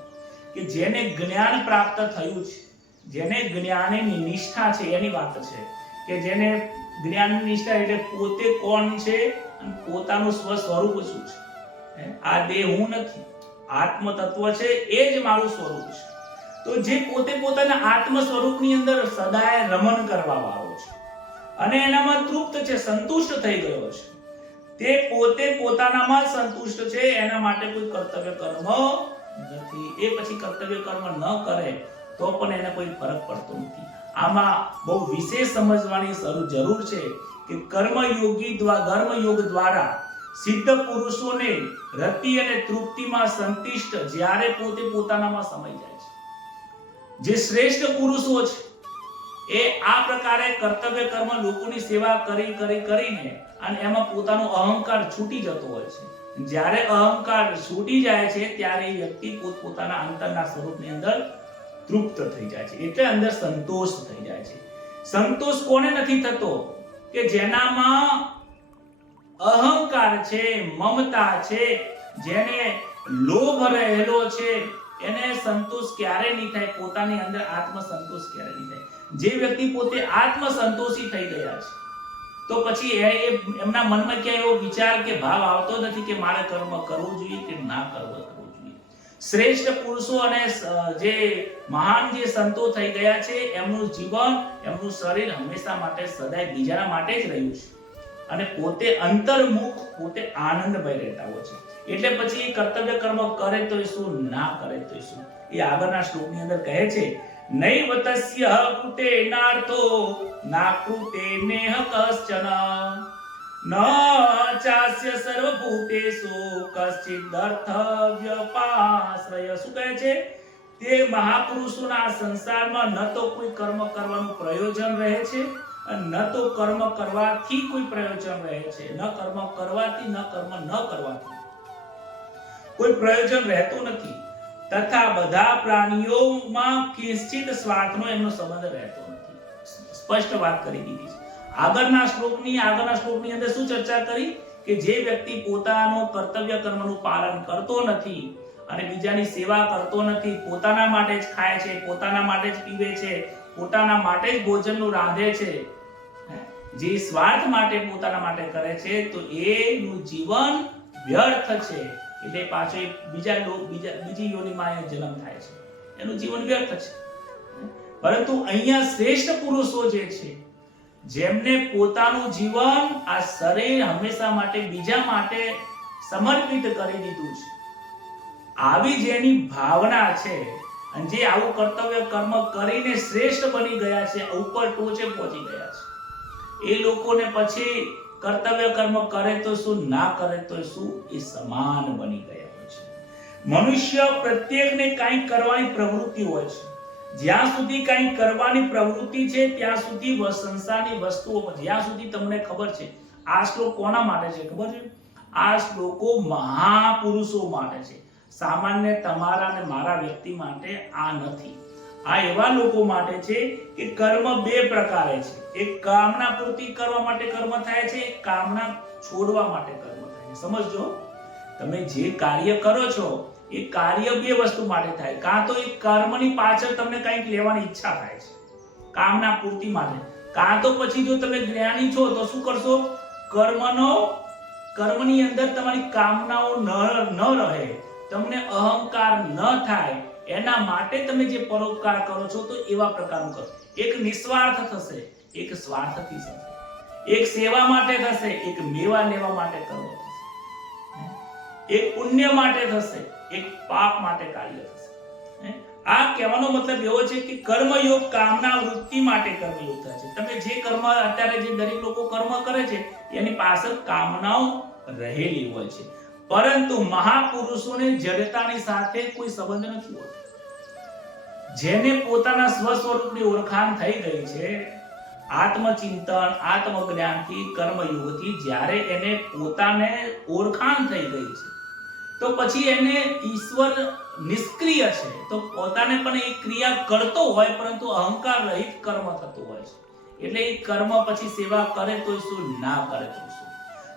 કે જેને જ્ઞાન પ્રાપ્ત થયું છે, જેને જ્ઞાનની નિષ્ઠા છે, એની વાત છે કે જેને જ્ઞાનની નિષ્ઠા એટલે પોતે કોણ છે અને પોતાનું સ્વરૂપ શું છે. આ દેહ હું નથી, આત્મ તત્વ છે, એ જ મારું સ્વરૂપ છે. તો જે પોતે પોતાના આત્મ સ્વરૂપની અંદર સદાય રમણ કરવા વાળો છે અને એનામાં તૃપ્ત છે, સંતુષ્ટ થઈ ગયો છે, તે પોતે પોતાનામાં સંતુષ્ટ છે, એના માટે કોઈ કર્તવ્ય કર્મ નથી. એ પછી કર્તવ્ય કર્મ ન કરે તો પણ એને કોઈ ફરક પડતો નથી. આમાં બહુ વિશેષ સમજવાની જરૂર છે કે કર્મયોગ દ્વારા સિદ્ધ પુરુષોને રતિ અને તૃપ્તિમાં સંતુષ્ટ જ્યારે પોતે પોતાનામાં સમાઈ જાય છે. જે શ્રેષ્ઠ પુરુષો છે એ આ પ્રકારે કર્તવ્ય કર્મ લોકોની સેવા કરીને અને એમાં પોતાનો અહંકાર છૂટી જતો હોય છે. જ્યારે અહંકાર છૂટી જાય છે ત્યારે એ વ્યક્તિ પોતાના અંતરના સ્વરૂપની અંદર તૃપ્ત થઈ જાય છે, એટલે અંદર સંતોષ થઈ જાય છે. સંતોષ કોને નથી થતો? કે જેનામાં અહંકાર છે, મમતા છે, જેને લોભ રહેલો છે, એને સંતોષ ક્યારે નહીં થાય, પોતાની અંદર આત્મ સંતોષ ક્યારે નહીં થાય. જે વ્યક્તિ પોતે આત્મ સંતોષી થઈ ગયા છે તો પછી એમના મનમાં ક્યાંય એવો વિચાર કે ભાવ આવતો નથી કે મારે કર્મ કરવું જોઈએ કે ના કરવું જોઈએ. શ્રેષ્ઠ પુરુષો અને જે મહાન જે સંતો થઈ ગયા છે એમનું જીવન, એમનું શરીર હંમેશા માટે સદાય બીજાના માટે જ રહ્યું છે અને પોતે અંતર્મુખ, પોતે આનંદમય રહેતા હોય છે. એટલે પછી કર્તવ્ય કર્મ કરે તો શું, ના કરે તો શું. એ આગળના શ્લોકની અંદર કહે છે, નૈવતસ્ય કૃતે નાર્થો નાકૃતે નેહ કશ્ચન ન ચાસ્ય સર્વભૂતેષુ કશ્ચિદર્થ વ્યપાશ્રય. શું કહે છે? તે મહાપુરુષોના સંસારમાં ન તો કોઈ કર્મ કરવાનું પ્રયોજન રહે છે અને ન તો કર્મ કરવાથી કોઈ પ્રયોજન રહે છે. ન કર્મ કરવાથી, ન કર્મ ન કરવાથી કોઈ પ્રયોજન રહેતું નથી. તથા બધા પ્રાણીઓમાં કિંચિત સ્વાર્થનો એમનો સંબંધ રહેતો નથી. સ્પષ્ટ વાત કરી દીધી છે. આગળના શ્લોકની અંદર શું ચર્ચા કરી? કે જે વ્યક્તિ પોતાનો કર્તવ્ય કર્મનું પાલન કરતો નથી અને બીજાની સેવા કરતો નથી, પોતાના માટે જ ખાય છે, પોતાના માટે જ પીવે છે, પોતાના માટે જ ભોજનનું રાંધે છે, જે સ્વાર્થ માટે પોતાના માટે કરે છે, તો એનું જીવન વ્યર્થ છે. એટલે પાછો બીજી યોનિમાં જન્મ થાય છે, એનું જીવન વ્યર્થ છે. પરંતુ અહીંયા શ્રેષ્ઠ પુરુષો જે છે, જેમને પોતાનું જીવન, આ શરીર હંમેશા માટે બીજા માટે સમર્પિત કરી દીધું છે, આવી જેની ભાવના છે અને જે આવું કર્તવ્ય કર્મ કરીને શ્રેષ્ઠ બની ગયા છે, ઉપર ટોચે પહોંચી ગયા છે, એ લોકોને પછી કર્તવ્ય કર્મ કરે તો શું, ના કરે તો શું, એ સમાન બની ગયા હોય છે. મનુષ્ય પ્રત્યેકને કંઈક કરવાની પ્રવૃત્તિ હોય છે. જ્યાં સુધી કંઈક કરવાની પ્રવૃત્તિ છે ત્યાં સુધી સંસારની વસ્તુઓ, જ્યાં સુધી તમને ખબર છે. આ શ્લોક કોના માટે છે ખબર છે? આ શ્લોકો મહાપુરુષો માટે છે. સામાન્ય તમારા અને મારા વ્યક્તિ માટે આ નથી. આ એવા લોકો માટે છે કે કર્મ બે પ્રકારે છે. એક કામના પૂર્તિ કરવા માટે કર્મ થાય છે, એક કામના છોડવા માટે કર્મ થાય છે. સમજજો, તમે જે કાર્ય કરો છો એ કાર્ય બે વસ્તુ માટે થાય. કાં તો એ કર્મની પાછળ તમને કંઈક લેવાની ઈચ્છા થાય છે, કામના પૂર્તિ માટે. કાં તો પછી જો તમે જ્ઞાની છો તો શું કરશો? કર્મની અંદર તમારી કામનાઓ ન રહે, તમને અહંકાર ન થાય, એના માટે તમે જે પરોપકાર કરો છો તો એવા પ્રકારનું કરો. એક નિસ્વાર્થ થશે, એક સ્વાર્થથી થશે. એક સેવા માટે થશે, એક મેવા લેવા માટે કરવો થશે. એક પુણ્ય માટે થશે, એક પાપ માટે કાર્ય થશે. આ કહેવાનો મતલબ એવો છે કે કર્મયોગ કામના વૃત્તિ માટે કર્મયોગ થાય છે. તમે જે કર્મ અત્યારે જે દરેક લોકો કર્મ કરે છે એની પાછળ કામનાઓ રહેલી હોય છે. પરંતુ મહાપુરુષોને જડતાની સાથે કોઈ સંબંધ નથી હોતો. જેને પોતાના સ્વ સ્વરૂપની ઓળખાણ થઈ ગઈ છે, આત્મચિંતન, આત્મજ્ઞાનથી, કર્મયોગથી જ્યારે એને પોતાને ઓળખાણ થઈ ગઈ છે તો પછી એને ઈશ્વર નિષ્ક્રિય છે, તો પોતાને પણ એ ક્રિયા કરતો હોય પરંતુ અહંકાર રહિત કર્મ થતું હોય છે. એટલે એ કર્મ પછી સેવા કરે તો શું, ના કરે તો શું.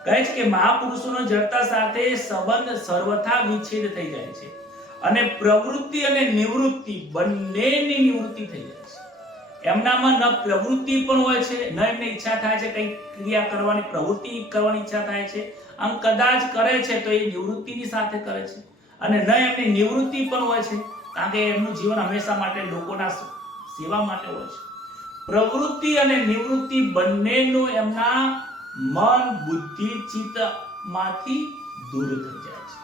કહે છે કે મહાપુરુષોનો જડતા સાથે સંબંધ સર્વથા વિચ્છેદ થઈ જાય છે અને પ્રવૃત્તિ અને નિવૃત્તિ બંનેની નિવૃત્તિ થઈ જાય છે. એમનામાં ન પ્રવૃત્તિ પણ હોય છે, ન એમને ઈચ્છા થાય છે કંઈ ક્રિયા કરવાની, પ્રવૃત્તિ કરવાની ઈચ્છા થાય છે. આમ કદાચ કરે છે તો એ નિવૃત્તિની સાથે કરે છે અને ન એમની નિવૃત્તિ પણ હોય છે, કારણ કે એમનું જીવન હંમેશા માટે લોકોના સેવા માટે હોય છે. પ્રવૃત્તિ અને નિવૃત્તિ બંનેનું એમના મન, બુદ્ધિ, ચિત્તમાંથી દૂર થઈ જાય છે.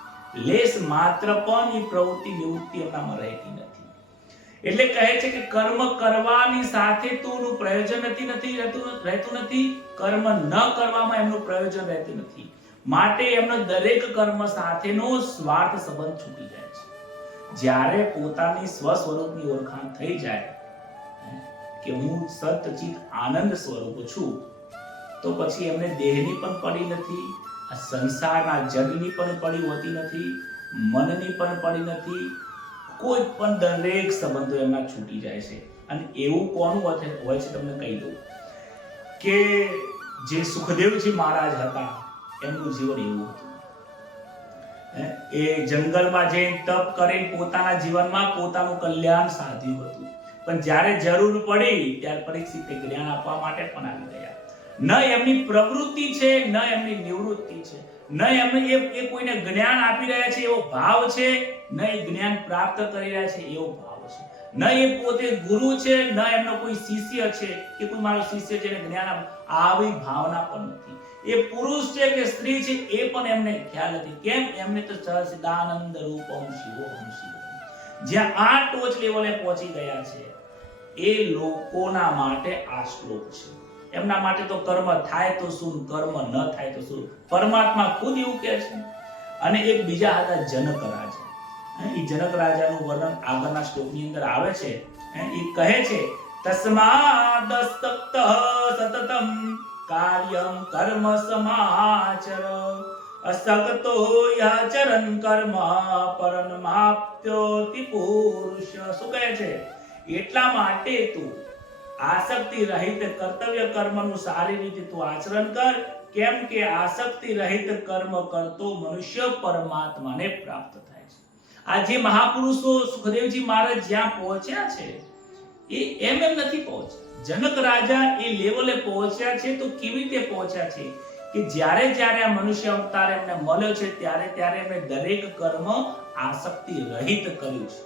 લેશ માત્ર પણ એ પ્રવૃત્તિ નિવૃત્તિ એમનામાં રહેતી નથી. એટલે કહે છે કે કર્મ કરવાની સાથે તો એનું પ્રયોજન રહેતું નથી, કર્મ ન કરવામાં એમનું પ્રયોજન રહેતું નથી. માટે એમનો દરેક કર્મ સાથેનો સ્વાર્થ સંબંધ છૂટી જાય છે. જ્યારે પોતાની સ્વ સ્વરૂપની ઓળખાણ થઈ જાય કે હું સતચિત આનંદ સ્વરૂપ છું, તો પછી એમને દેહની પણ પડી નથી, આ સંસારના જડની પણ પડી હોતી નથી, મનની પણ પડી નથી. કોઈ પણ દરેક સંબંધો એમના છૂટી જાય છે. અને એવું કોનું હોય છે તમને કહી દઉં કે જે સુખદેવજી મહારાજ હતા એમનું જીવન એવું હતું. એ જંગલમાં જઈને તપ કરીને પોતાના જીવનમાં પોતાનું કલ્યાણ સાધ્યું હતું. પણ જ્યારે જરૂર પડી ત્યારે પરીક્ષિતને જ્ઞાન આપવા માટે પણ આવી ગયા. ન એમની પ્રવૃત્તિ છે, ન એમની નિવૃત્તિ છે, ન એમને એ કોઈને જ્ઞાન આપી રહ્યા છે એવો ભાવ છે, ન એ જ્ઞાન પ્રાપ્ત કરી રહ્યા છે એવો ભાવ છે, ન એ પોતે ગુરુ છે, ન એમનો કોઈ શિષ્ય છે કે કોઈ મારો શિષ્ય છે એને જ્ઞાન આવી ભાવના પણ નથી. એ પુરુષ છે કે સ્ત્રી છે એ પણ એમને ખ્યાલ નથી. કેમ? એમને તો સચ્ચિદાનંદ રૂપમ શિવોહમ શિવોહમ. જ્યાં આ ટોચ લેવલે પહોંચી ગયા છે એ લોકોના માટે આ શ્લોક છે. એમના માટે તો કર્મ થાય તો શું, કર્મ ન થાય તો શું, પરમાત્મા ખુદ એવું કહે છે. અને એક બીજા હતા જનક રાજા. એ જનક રાજાનું વર્ણન આગળના શ્લોકની અંદર આવે છે. એ કહે છે તસ્માદસ્તપ્ત સતતમ કાર્યમ કર્મ સમાચર અસક્તો યચરન કર્મ પરન્માપ્યોતિ પુરુષ. શું કહે છે? એટલા માટે તું આસક્તિ રહિત કર્તવ્ય કર્મનું સારી રીતે તું આચરણ કર. કેમ કે આસક્તિ રહિત કર્મ કરતો મનુષ્ય પરમાત્માને પ્રાપ્ત થાય છે. આ જે મહાપુરુષો સુખદેવજી મહારાજ જ્યાં પહોંચ્યા છે એ એમ નથી પહોંચ્યા. જનક રાજા એ લેવલે પહોંચ્યા છે તો કેવી રીતે પહોંચ્યા છે કે જ્યારે જ્યારે આ મનુષ્ય અવતાર એમને મળ્યો છે ત્યારે ત્યારે એમને દરેક કર્મ આસક્તિ રહિત કર્યું છે.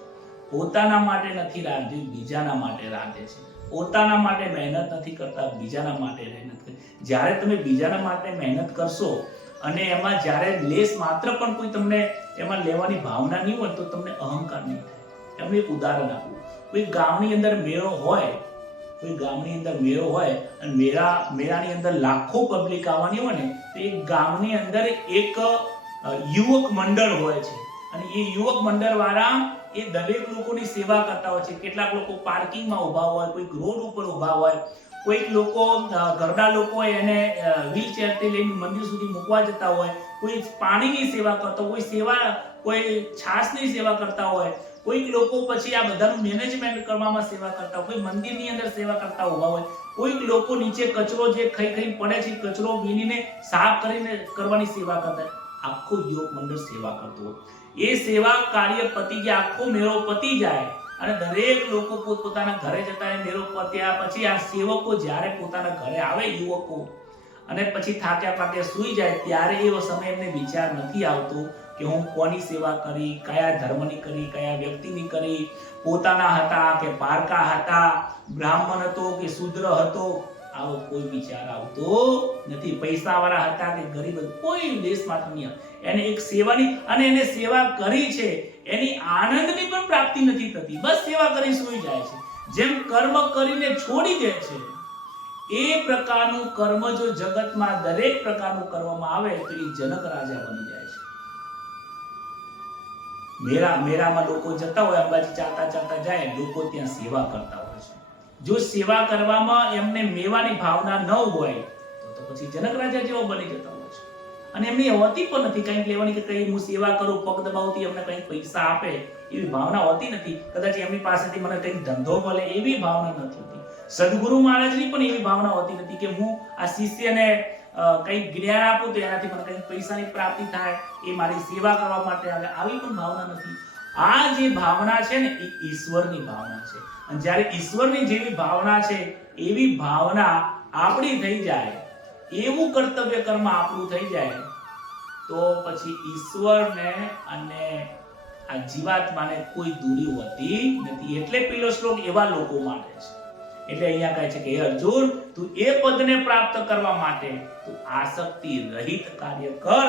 પોતાના માટે નથી રાંધ્યું, બીજાના માટે રાંધે છે. પોતાના માટે મહેનત નથી કરતા, બીજાના માટે મહેનત કરે. જ્યારે તમે બીજાના માટે મહેનત કરશો અને એમાં જ્યારે લેસ માત્ર પણ કોઈ તમને એમાં લેવાની ભાવના નહીં હોય તો તમને અહંકાર નહીં થાય. એનું એક ઉદાહરણ આપું. કોઈ ગામની અંદર મેળો હોય, કોઈ ગામની અંદર મેળો હોય અને મેળાની અંદર લાખો પબ્લિક આવવાની હોય ને તો એક ગામની અંદર એક યુવક મંડળ હોય છે. અને એ યુવક મંડળ વાળા એ દરેક લોકોની સેવા કરતા હોય છે. કેટલાક લોકો પાર્કિંગમાં ઊભા હોય, કોઈક રોડ ઉપર ઊભા હોય, કોઈક લોકો ઘરડા લોકો એને વ્હીલચેરથી લઈને મંદિર સુધી મૂકવા જતા હોય, કોઈ પાણીની સેવા કરતા હોય, કોઈ છાસની સેવા કરતા હોય, કોઈક લોકો પછી આ બધાનું મેનેજમેન્ટ કરવામાં સેવા કરતા હોય, કોઈ મંદિરની અંદર સેવા કરતા ઊભા હોય, કોઈક લોકો નીચે કચરો જે ખાઈ પડે છે કચરો વીણીને સાફ કરીને કરવાની સેવા કરતા. આખો યુવક મંડળ સેવા કરતો હોય. એ સેવા કાર્ય પતી જાય, આખો મેળો પતી જાય અને દરેક લોકો પોતપોતાના ઘરે જતા રહે. મેળો પત્યા પછી આ સેવકો જ્યારે પોતાના ઘરે આવે યુવકો અને પછી થાક્યા પાક્યા સૂઈ જાય ત્યારે એ સમય એમને વિચાર નથી આવતો કે હું કોની સેવા કરી, કયા ધર્મની કરી, કયા વ્યક્તિની કરી, પોતાના હતા કે પારકા હતા, બ્રાહ્મણ હતો કે શૂદ્ર હતો, આવો કોઈ વિચાર આવતો નથી. પૈસા વાળા હતા કે ગરીબ, કોઈ દેશ માત્ર નહીં. એને એક સેવાની અને એને સેવા કરી છે એની આનંદની પણ પ્રાપ્તિ નથી થતી. બસ સેવા કરી સૂઈ જાય છે. જેમ કર્મ કરીને છોડી દે છે એ પ્રકારનું કર્મ જો જગતમાં દરેક પ્રકારનું કરવામાં આવે તો એ જનક રાજા બની જાય છે. મેળામાં લોકો જતા હોય, અંબાજી ચાલતા ચાલતા જાય, લોકો ત્યાં સેવા કરતા હોય છે. જો સેવા કરવામાં એમને મેવાની ભાવના ન હોય તો પછી જનક રાજા જેવો બની જતા હોય છે. અને એમની હોતી પણ નથી કંઈક લેવાની કે કઈ હું સેવા કરું, પગ દબાવતી એમને કંઈક પૈસા આપે એવી ભાવના હોતી નથી. કદાચ એમની પાસેથી મને કંઈક ધંધો મળે એવી ભાવના નથી હોતી. સદગુરુ મહારાજની પણ એવી ભાવના હોતી નથી કે હું આ શિષ્યને કંઈક જ્ઞાન આપું તો એનાથી મને કંઈક પૈસાની પ્રાપ્તિ થાય, એ મારી સેવા કરવા માટે આવે, આવી પણ ભાવના નથી. આ જે ભાવના છે ને એ ઈશ્વરની ભાવના છે. અને જ્યારે ઈશ્વરની જેવી ભાવના છે એવી ભાવના આપણી થઈ જાય, એવું કર્તવ્ય કર્મ આપણું થઈ જાય તો પછી ઈશ્વરને અને આ જીવાત્માને કોઈ દૂરી હોતી નથી. એટલે પેલો શ્લોક એવા લોકો માટે છે. એટલે અહીંયા કહે છે કે હે અર્જુન, તું એ પદને પ્રાપ્ત કરવા માટે તું આસક્તિ રહિત કાર્ય કર,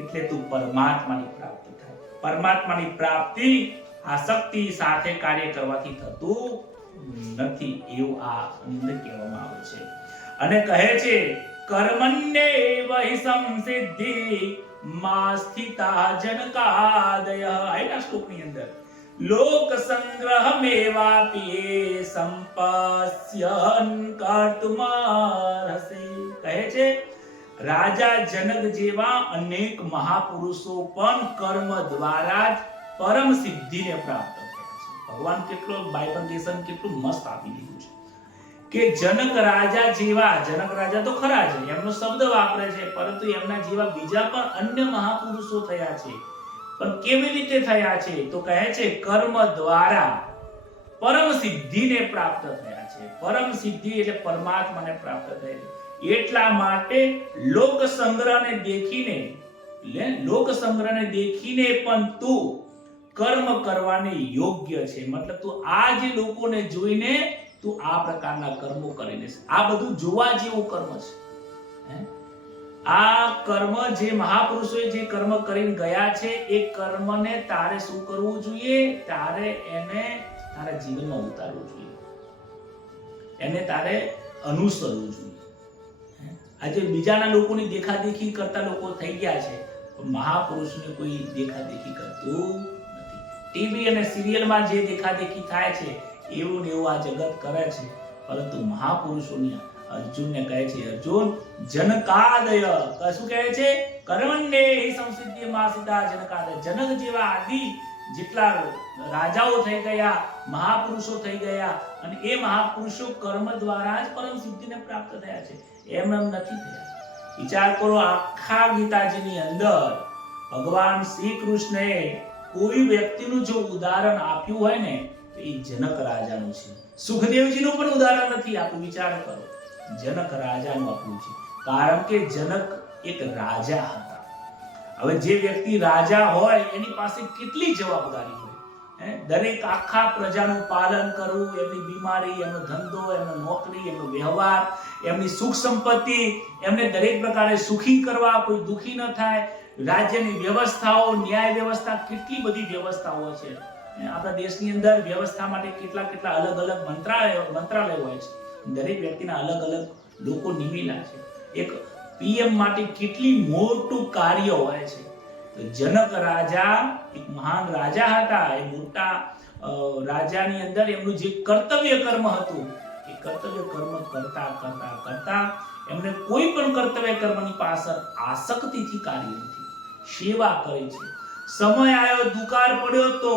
એટલે તું પરમાત્માની પ્રાપ્તિ થાય. પરમાત્માની પ્રાપ્તિ આસક્તિ સાથે કાર્ય કરવાથી થતું નથી એવું આ અંદર કહેવામાં આવે છે. અને કહે છે કર્મણ્યેવ હિ સંસિદ્ધિ મા સ્થિતા જનકાદય. આયના શ્લોકની અંદર લોક સંગ્રહમેવાપી સંપસ્યન કર્તુમર્હસે. કહે છે રાજા જનક જેવા અનેક મહાપુરુષો પણ કર્મ દ્વારા જ પરમ સિદ્ધિને પ્રાપ્ત થયા છે. ભગવાન કેટલો બાયફર્કેશન કેટલું મસ્ત આપી દીધું છે કે જનક રાજા જેવા, જનક રાજા તો ખરા છે, એમનો શબ્દ વાપરે છે, પરંતુ એમના જેવા બીજા પણ અન્ય મહાપુરુષો થયા છે. પણ કેવી રીતે થયા છે? તો કહે છે કર્મ દ્વારા પરમ સિદ્ધિને પ્રાપ્ત થયા છે. પરમ સિદ્ધિ એટલે પરમાત્માને પ્રાપ્ત થયા છે. એટલા માટે લોક સંગ્રહને દેખીને પણ તું કર્મ કરવાને યોગ્ય છે. મતલબ તું આ જે લોકોને જોઈને તું આ પ્રકારના કર્મો કરી લેશે. આ બધું જોવા જેવું કર્મ છે. આ કર્મ જે મહાપુરુષોએ જે કર્મ કરીને ગયા છે એ કર્મને તારે શું કરવું જોઈએ? તારે એને તારા જીવનમાં ઉતારવું જોઈએ, એને તારે અનુસરવું જોઈએ. આજે બીજાના લોકોની દેખાદેખી કરતા લોકો થઈ ગયા છે, મહાપુરુષને કોઈ દેખાદેખી કરતું નથી. ટીવી અને સિરિયલમાં જે દેખાદેખી થાય છે એવું ને એવું આ જગત કરે છે, પરંતુ મહાપુરુષોની અર્જુનને કહે છે, અર્જુન જનકાદય, શું કહે છે? કર્મણ્યેહ સંસિદ્ધિ મા સ્થિતા જનકાદય. જનક જેવા આદિ જેટલા રાજાઓ થઈ ગયા, મહાપુરુષો થઈ ગયા, અને એ મહાપુરુષો કર્મ દ્વારા જ પરમ સિદ્ધિને પ્રાપ્ત થયા છે, એમ નથી થયા. વિચાર કરો, આખા ગીતાજીની અંદર ભગવાન શ્રી કૃષ્ણએ કોઈ વ્યક્તિનું જો ઉદાહરણ આપ્યું હોય ને તો એ જનક રાજાનું છે. સુખદેવજીનું પણ ઉદાહરણ નથી આપ્યું. વિચાર કરો, જનક રાજાનું આપ્યું છે, કારણ કે જનક એક રાજા હતા. હવે જે વ્યક્તિ રાજા હોય એની પાસે કેટલી જવાબદારી હોય. દરેક આખા પ્રજાનું પાલન કરવું, એમની બીમારી, એમનો ધંધો, એમનો નોકરી, એમનો વ્યવહાર, એમની સુખ સંપત્તિ, એમને દરેક પ્રકારે સુખી કરવા, કોઈ દુખી ન થાય. રાજ્યની વ્યવસ્થાઓ, ન્યાય વ્યવસ્થા, કેટલી બધી વ્યવસ્થાઓ છે. આપણા દેશની અંદર વ્યવસ્થા માટે કેટલા અલગ અલગ મંત્રાલયો હોય છે. દરેક વ્યક્તિના અલગ અલગ લોકો નિમેલા છે. એક પીએમ માટે કેટલી મોટું કાર્ય હોય છે. તો જનક રાજા એક મહાન રાજા હતા. એ મોટા રાજાની અંદર એમનું જે કર્તવ્ય કર્મ હતું એ કર્તવ્ય કર્મ કરતા એમને કોઈ પણ કર્તવ્ય કર્મની પાછળ આસક્તિથી કાર્ય નથી, સેવા કરે છે. સમય આવ્યો, દુકાળ પડ્યો તો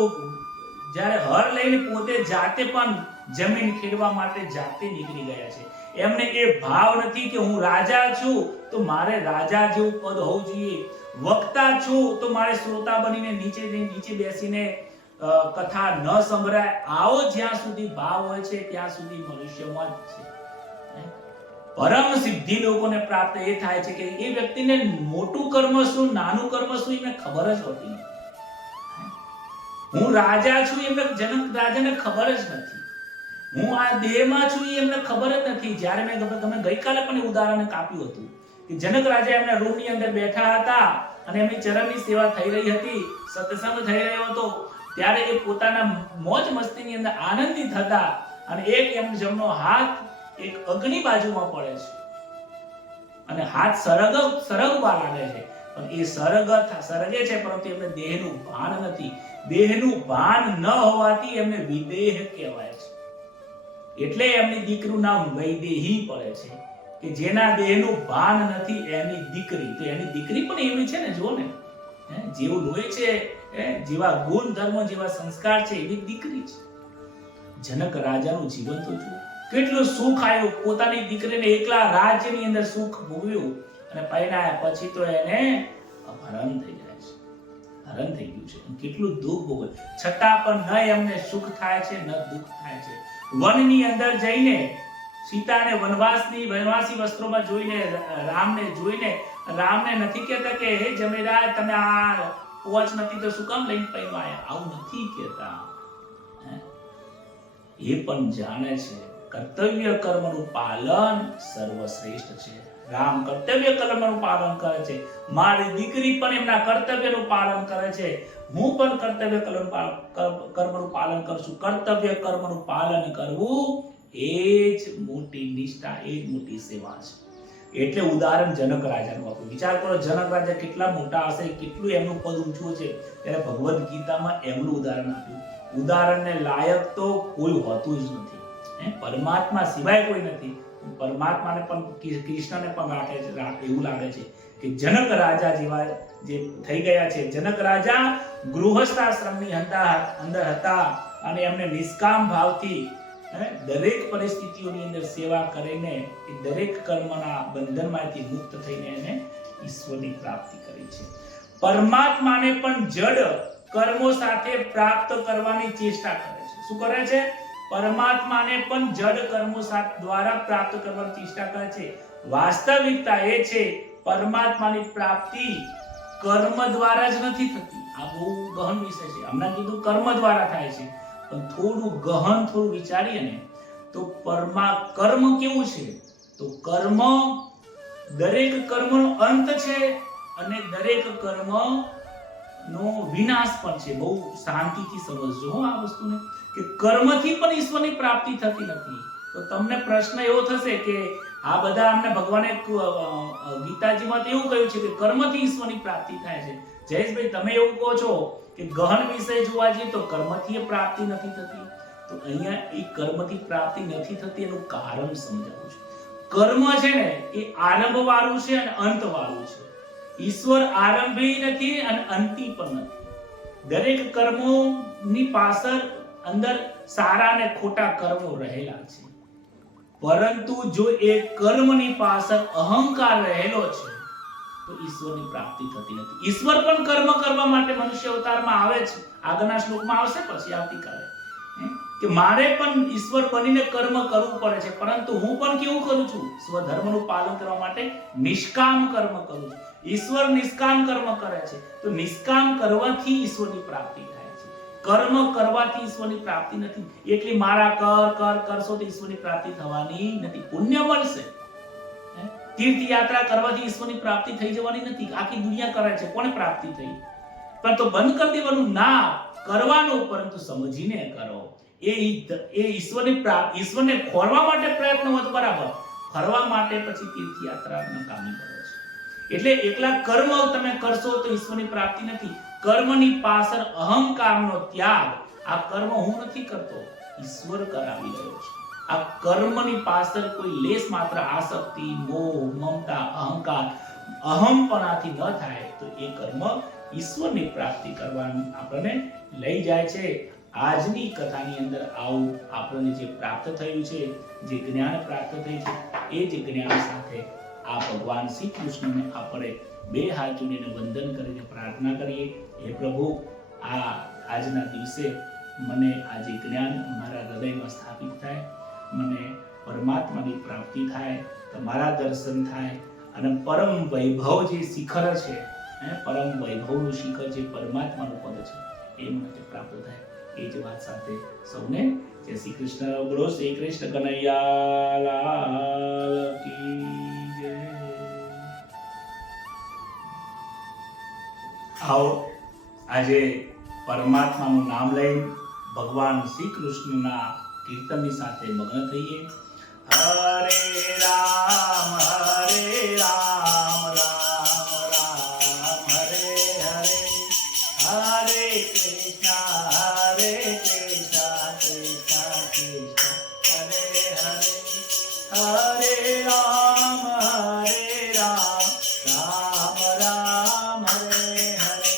જ્યારે હર લઈને પોતે જાતે પણ જમીન ખેડવા માટે જાતે નીકળી ગયા છે. એમને એ ભાવ નથી કે હું રાજા છું તો મારે રાજા જેવું પદ હોવું જોઈએ, વક્તા છું તો મારે શ્રોતા બનીને નીચે બેસીને કથા ન સંભળાય. આવો જ્યાં સુધી ભાવ હોય છે ત્યાં સુધી મનુષ્યમાં જ છે. પરમ સિદ્ધિ લોકોને પ્રાપ્ત એ થાય છે કે એ વ્યક્તિને મોટું કર્મ શું, નાનું કર્મ શું એમને ખબર જ હોતી નથી. હું રાજા છું એમને જનક રાજાને ખબર જ નથી. હું આ દેહમાં છું એમને ખબર જ નથી. જ્યારે મેં તમે ગઈકાલે પણ ઉદાહરણ આપ્યું હતું કે જનક રાજા એમના રૂમની અંદર બેઠા હતા અને એમની ચરણની સેવા થઈ રહી હતી, સત્સંગ થઈ રહ્યો હતો, ત્યારે એ પોતાના મોજ મસ્તીની અંદર આનંદિત હતા અને એક એમનો જમણો હાથ એક અગ્નિ બાજુમાં પડે છે અને હાથ સરગવા લાગે છે, પણ એ સરગે છે પરંતુ એમને દેહનું ભાન નથી. દેહનું ભાન ન હોવાથી એમને વિદેહ કહેવાય છે. એટલે એમની દીકરીનું નામ વૈદેહી પડે છે કે જેના દેહનું ભાન નથી એની દીકરી. તો એની દીકરી પણ એવી છે ને, જો ને, જેવું લોહી છે, જેવા ગુણ ધર્મો, જેવા સંસ્કાર છે, એવી દીકરી છે. જનક રાજાનું જીવન તો જુઓ, કેટલું સુખ આવ્યું. પોતાની દીકરીને એકલા રાજ્યની અંદર સુખ ભોગવ્યું અને પરણાયા પછી તો એને અપહરણ થઈ જાય છે, હરણ થઈ ગયું છે. કેટલું દુઃખ ભોગવે, છતાં પણ ન એમને સુખ થાય છે ન દુઃખ થાય છે. વનની અંદર જઈને સીતાને વનવાસી વસ્ત્રોમાં જોઈને, રામને નથી કહેતા કે હે જમેરાજ તમે આ પોચ નથી તો શું કામ લઈને પહેરવાયા, આવું નથી કહેતા. એ પણ જાણે છે કર્તવ્ય કર્મનું પાલન સર્વશ્રેષ્ઠ છે. રામ કર્તવ્ય કર્મનું પાલન કરે છે, મારી દીકરી પણ એમના કર્તવ્યનું પાલન કરે છે, હું પણ કર્તવ્ય કર્મનું પાલન કરશું. કર્તવ્ય કર્મનું પાલન કરવું એ જ મોટી નિષ્ઠા, એ જ મોટી સેવા છે. એટલે ઉદાહરણ જનક રાજાનું આપ્યું. વિચાર કરો, જનક રાજા કેટલા મોટા હશે, કેટલું એમનું પદ ઊંચું છે, ત્યારે ભગવદ્ ગીતામાં એમનું ઉદાહરણ આપ્યું. ઉદાહરણને લાયક તો કોઈ હોતું જ નથી, પરમાત્મા સિવાય કોઈ નથી. પરમાત્માને પણ કૃષ્ણને પણ એવું લાગે છે કે જનક રાજા જેવા જે થઈ ગયા છે. જનક રાજા ગૃહસ્થ આશ્રમની અંદર હતા અને એમને નિષ્કામ ભાવથી દરેક પરિસ્થિતિઓની અંદર સેવા કરીને દરેક કર્મના બંધનમાંથી મુક્ત થઈને એને ઈશ્વરની પ્રાપ્તિ કરી છે. પરમાત્માને પણ જડ કર્મો સાથે પ્રાપ્ત કરવાની ચેષ્ટા કરે છે. શું કરે છે? પરમાત્માને પણ જડ કર્મો દ્વારા પ્રાપ્ત કરવાની ચેષ્ટા કરે છે. વાસ્તવિકતા એ છે પરમાત્માની પ્રાપ્તિ કર્મ દ્વારા જ નથી થતી. આ બહુ ગહન વિષય છે. હમણાં કીધું કર્મ દ્વારા થાય છે, પણ થોડું વિચારીએ ને તો કર્મ કેવું છે? તો કર્મ, દરેક કર્મનો અંત છે અને દરેક કર્મ નો વિનાશ પણ છે. બહુ શાંતિથી સમજજો આ વસ્તુને, કે કર્મથી પણ ઈશ્વરની પ્રાપ્તિ થતી નથી. તો તમને પ્રશ્ન એવો થશે કે આ બધા અમને ભગવાને ગીતાજીમાં તો એવું કહ્યું છે કે કર્મથી ઈશ્વરની પ્રાપ્તિ થાય છે. જયેશભાઈ, તમે એવું કહો છો કે ગહન વિષય જોવા જઈએ તો કર્મથી પ્રાપ્તિ નથી થતી. તો અહીંયા એ કર્મથી પ્રાપ્તિ નથી થતી એનું કારણ સમજાવું છું. કર્મ છે ને એ આરંભ વાળું છે અને અંત વાળું છે. ઈશ્વર આરંભી નથી અને અંતી પણ નથી. દરેક કર્મોની પાછળ અંદર સારા અને ખોટા કર્મો રહેલા છે, પરંતુ જો એ કર્મની પાછળ અહંકાર રહેલો છે તો ઈશ્વરની પ્રાપ્તિ થતી નથી. ઈશ્વર પણ કર્મ કરવા માટે મનુષ્ય અવતારમાં આવે છે. આગળના શ્લોકમાં આવશે, પછી આવતીકાલે, કે મારે પણ ઈશ્વર બનીને કર્મ કરવું પડે છે, પરંતુ હું પણ કેવું કરું છું? સ્વધર્મનું પાલન કરવા માટે નિષ્કામ કર્મ કરું છું. ઈશ્વર નિષ્કામ કર્મ કરે છે, તો નિષ્કામ કરવાથી ઈશ્વરની પ્રાપ્તિ થાય છે. કર્મ કરવાથી ઈશ્વરની પ્રાપ્તિ નથી. એટલે મારા કરશો તો ઈશ્વરની પ્રાપ્તિ થવાની નથી. પુણ્ય મળશે, તીર્થયાત્રા કરવાથી ઈશ્વરની પ્રાપ્તિ થઈ જવાની નથી. આખી દુનિયા કરે છે, કોને પ્રાપ્તિ થઈ? પણ તો બંધ કરી દેવાનું ના કરવાનું, પરંતુ સમજીને કરો. એ ઈશ્વરને ખોરવા માટે પ્રયત્ન હોત બરાબર, ફરવા માટે પછી તીર્થયાત્રા નકામી પડે છે. એટલે એકલા કર્મ તમે કરશો તો ઈશ્વરની પ્રાપ્તિ નથી. કર્મની પાછળ અહંકારનો ત્યાગ, આ કર્મ હું નથી કરતો, ઈશ્વર કરાવી રહ્યો છે. આ કર્મની પાછળ કોઈ લેશ માત્ર આસક્તિ, મોહ, મમતા, અહંકાર, અહમપણાથી ન થાય તો એ કર્મ ઈશ્વરની પ્રાપ્તિ કરવાનું આપણને લઈ જાય છે. આજની કથાની અંદર આવું આપણને જે પ્રાપ્ત થયું છે, જે જ્ઞાન પ્રાપ્ત થયું છે, એ જ જ્ઞાન સાથે આ ભગવાન શ્રી કૃષ્ણને આપણે બે હાથ જોડીને વંદન કરીને પ્રાર્થના કરીએ, હે પ્રભુ, આજના દિવસે મને આ જે જ્ઞાન મારા હૃદયમાં સ્થાપિત થાય, મને પરમાત્માની પ્રાપ્તિ થાય, તમારા દર્શન થાય અને પરમ વૈભવ જે શિખર છે, પરમ વૈભવનું શિખર જે પરમાત્માનું પદ છે, એ મને પ્રાપ્ત થાય. એ જ વાત સાથે સૌને જય શ્રી કૃષ્ણ. બોલો શ્રી કૃષ્ણ કનૈયા લાલ કી જય. આવો આજે પરમાત્માનું નામ લઈ ભગવાન શ્રી કૃષ્ણના કીર્તનની સાથે મગ્ન થઈએ. હરે રામ રામ રામ રામ હરે હરે, હરે કૃષ્ણ કૃષ્ણ કૃષ્ણ હરે હરે, હરે રામ રામ રામ હરે હરે,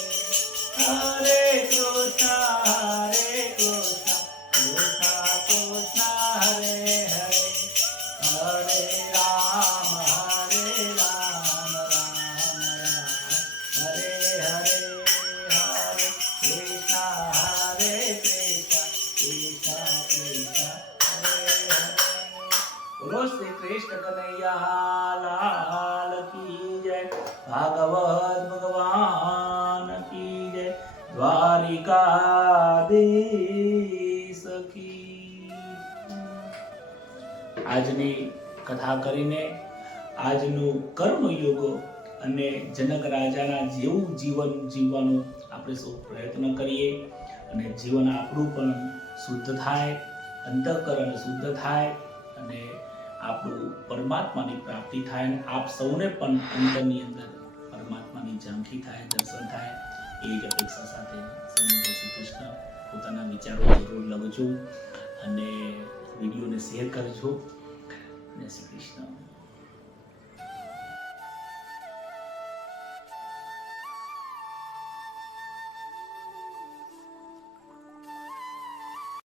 હરે કૃષ્ણ કૃષ્ણ હરે હરે, હરે રામ રામ હરે હરે, હરે કૃષ્ણ કૃષ્ણ હરે હરે. બોલો શ્રી કૃષ્ણ કનૈયા લાલ કી જય. ભાગવત ભગવાન કી જય. દ્વારિકાધીશ કી. આજની કથા કરીને આજનું કર્મયોગ અને જનક રાજાના જેવું જીવન જીવવાનો આપણે સૌ પ્રયત્ન કરીએ અને જીવન આપણું પણ શુદ્ધ થાય, અંતઃકરણ શુદ્ધ થાય અને આપણું પરમાત્માની પ્રાપ્તિ થાય અને આપ સૌને પણ અંતરની અંદર પરમાત્માની ઝાંખી થાય, દર્શન થાય, એ જ અપેક્ષા સાથે સૌને જય શ્રી કૃષ્ણ. પોતાના વિચારો જરૂર લખજો અને વિડીયોને શેર કરજો. જય શ્રી કૃષ્ણ.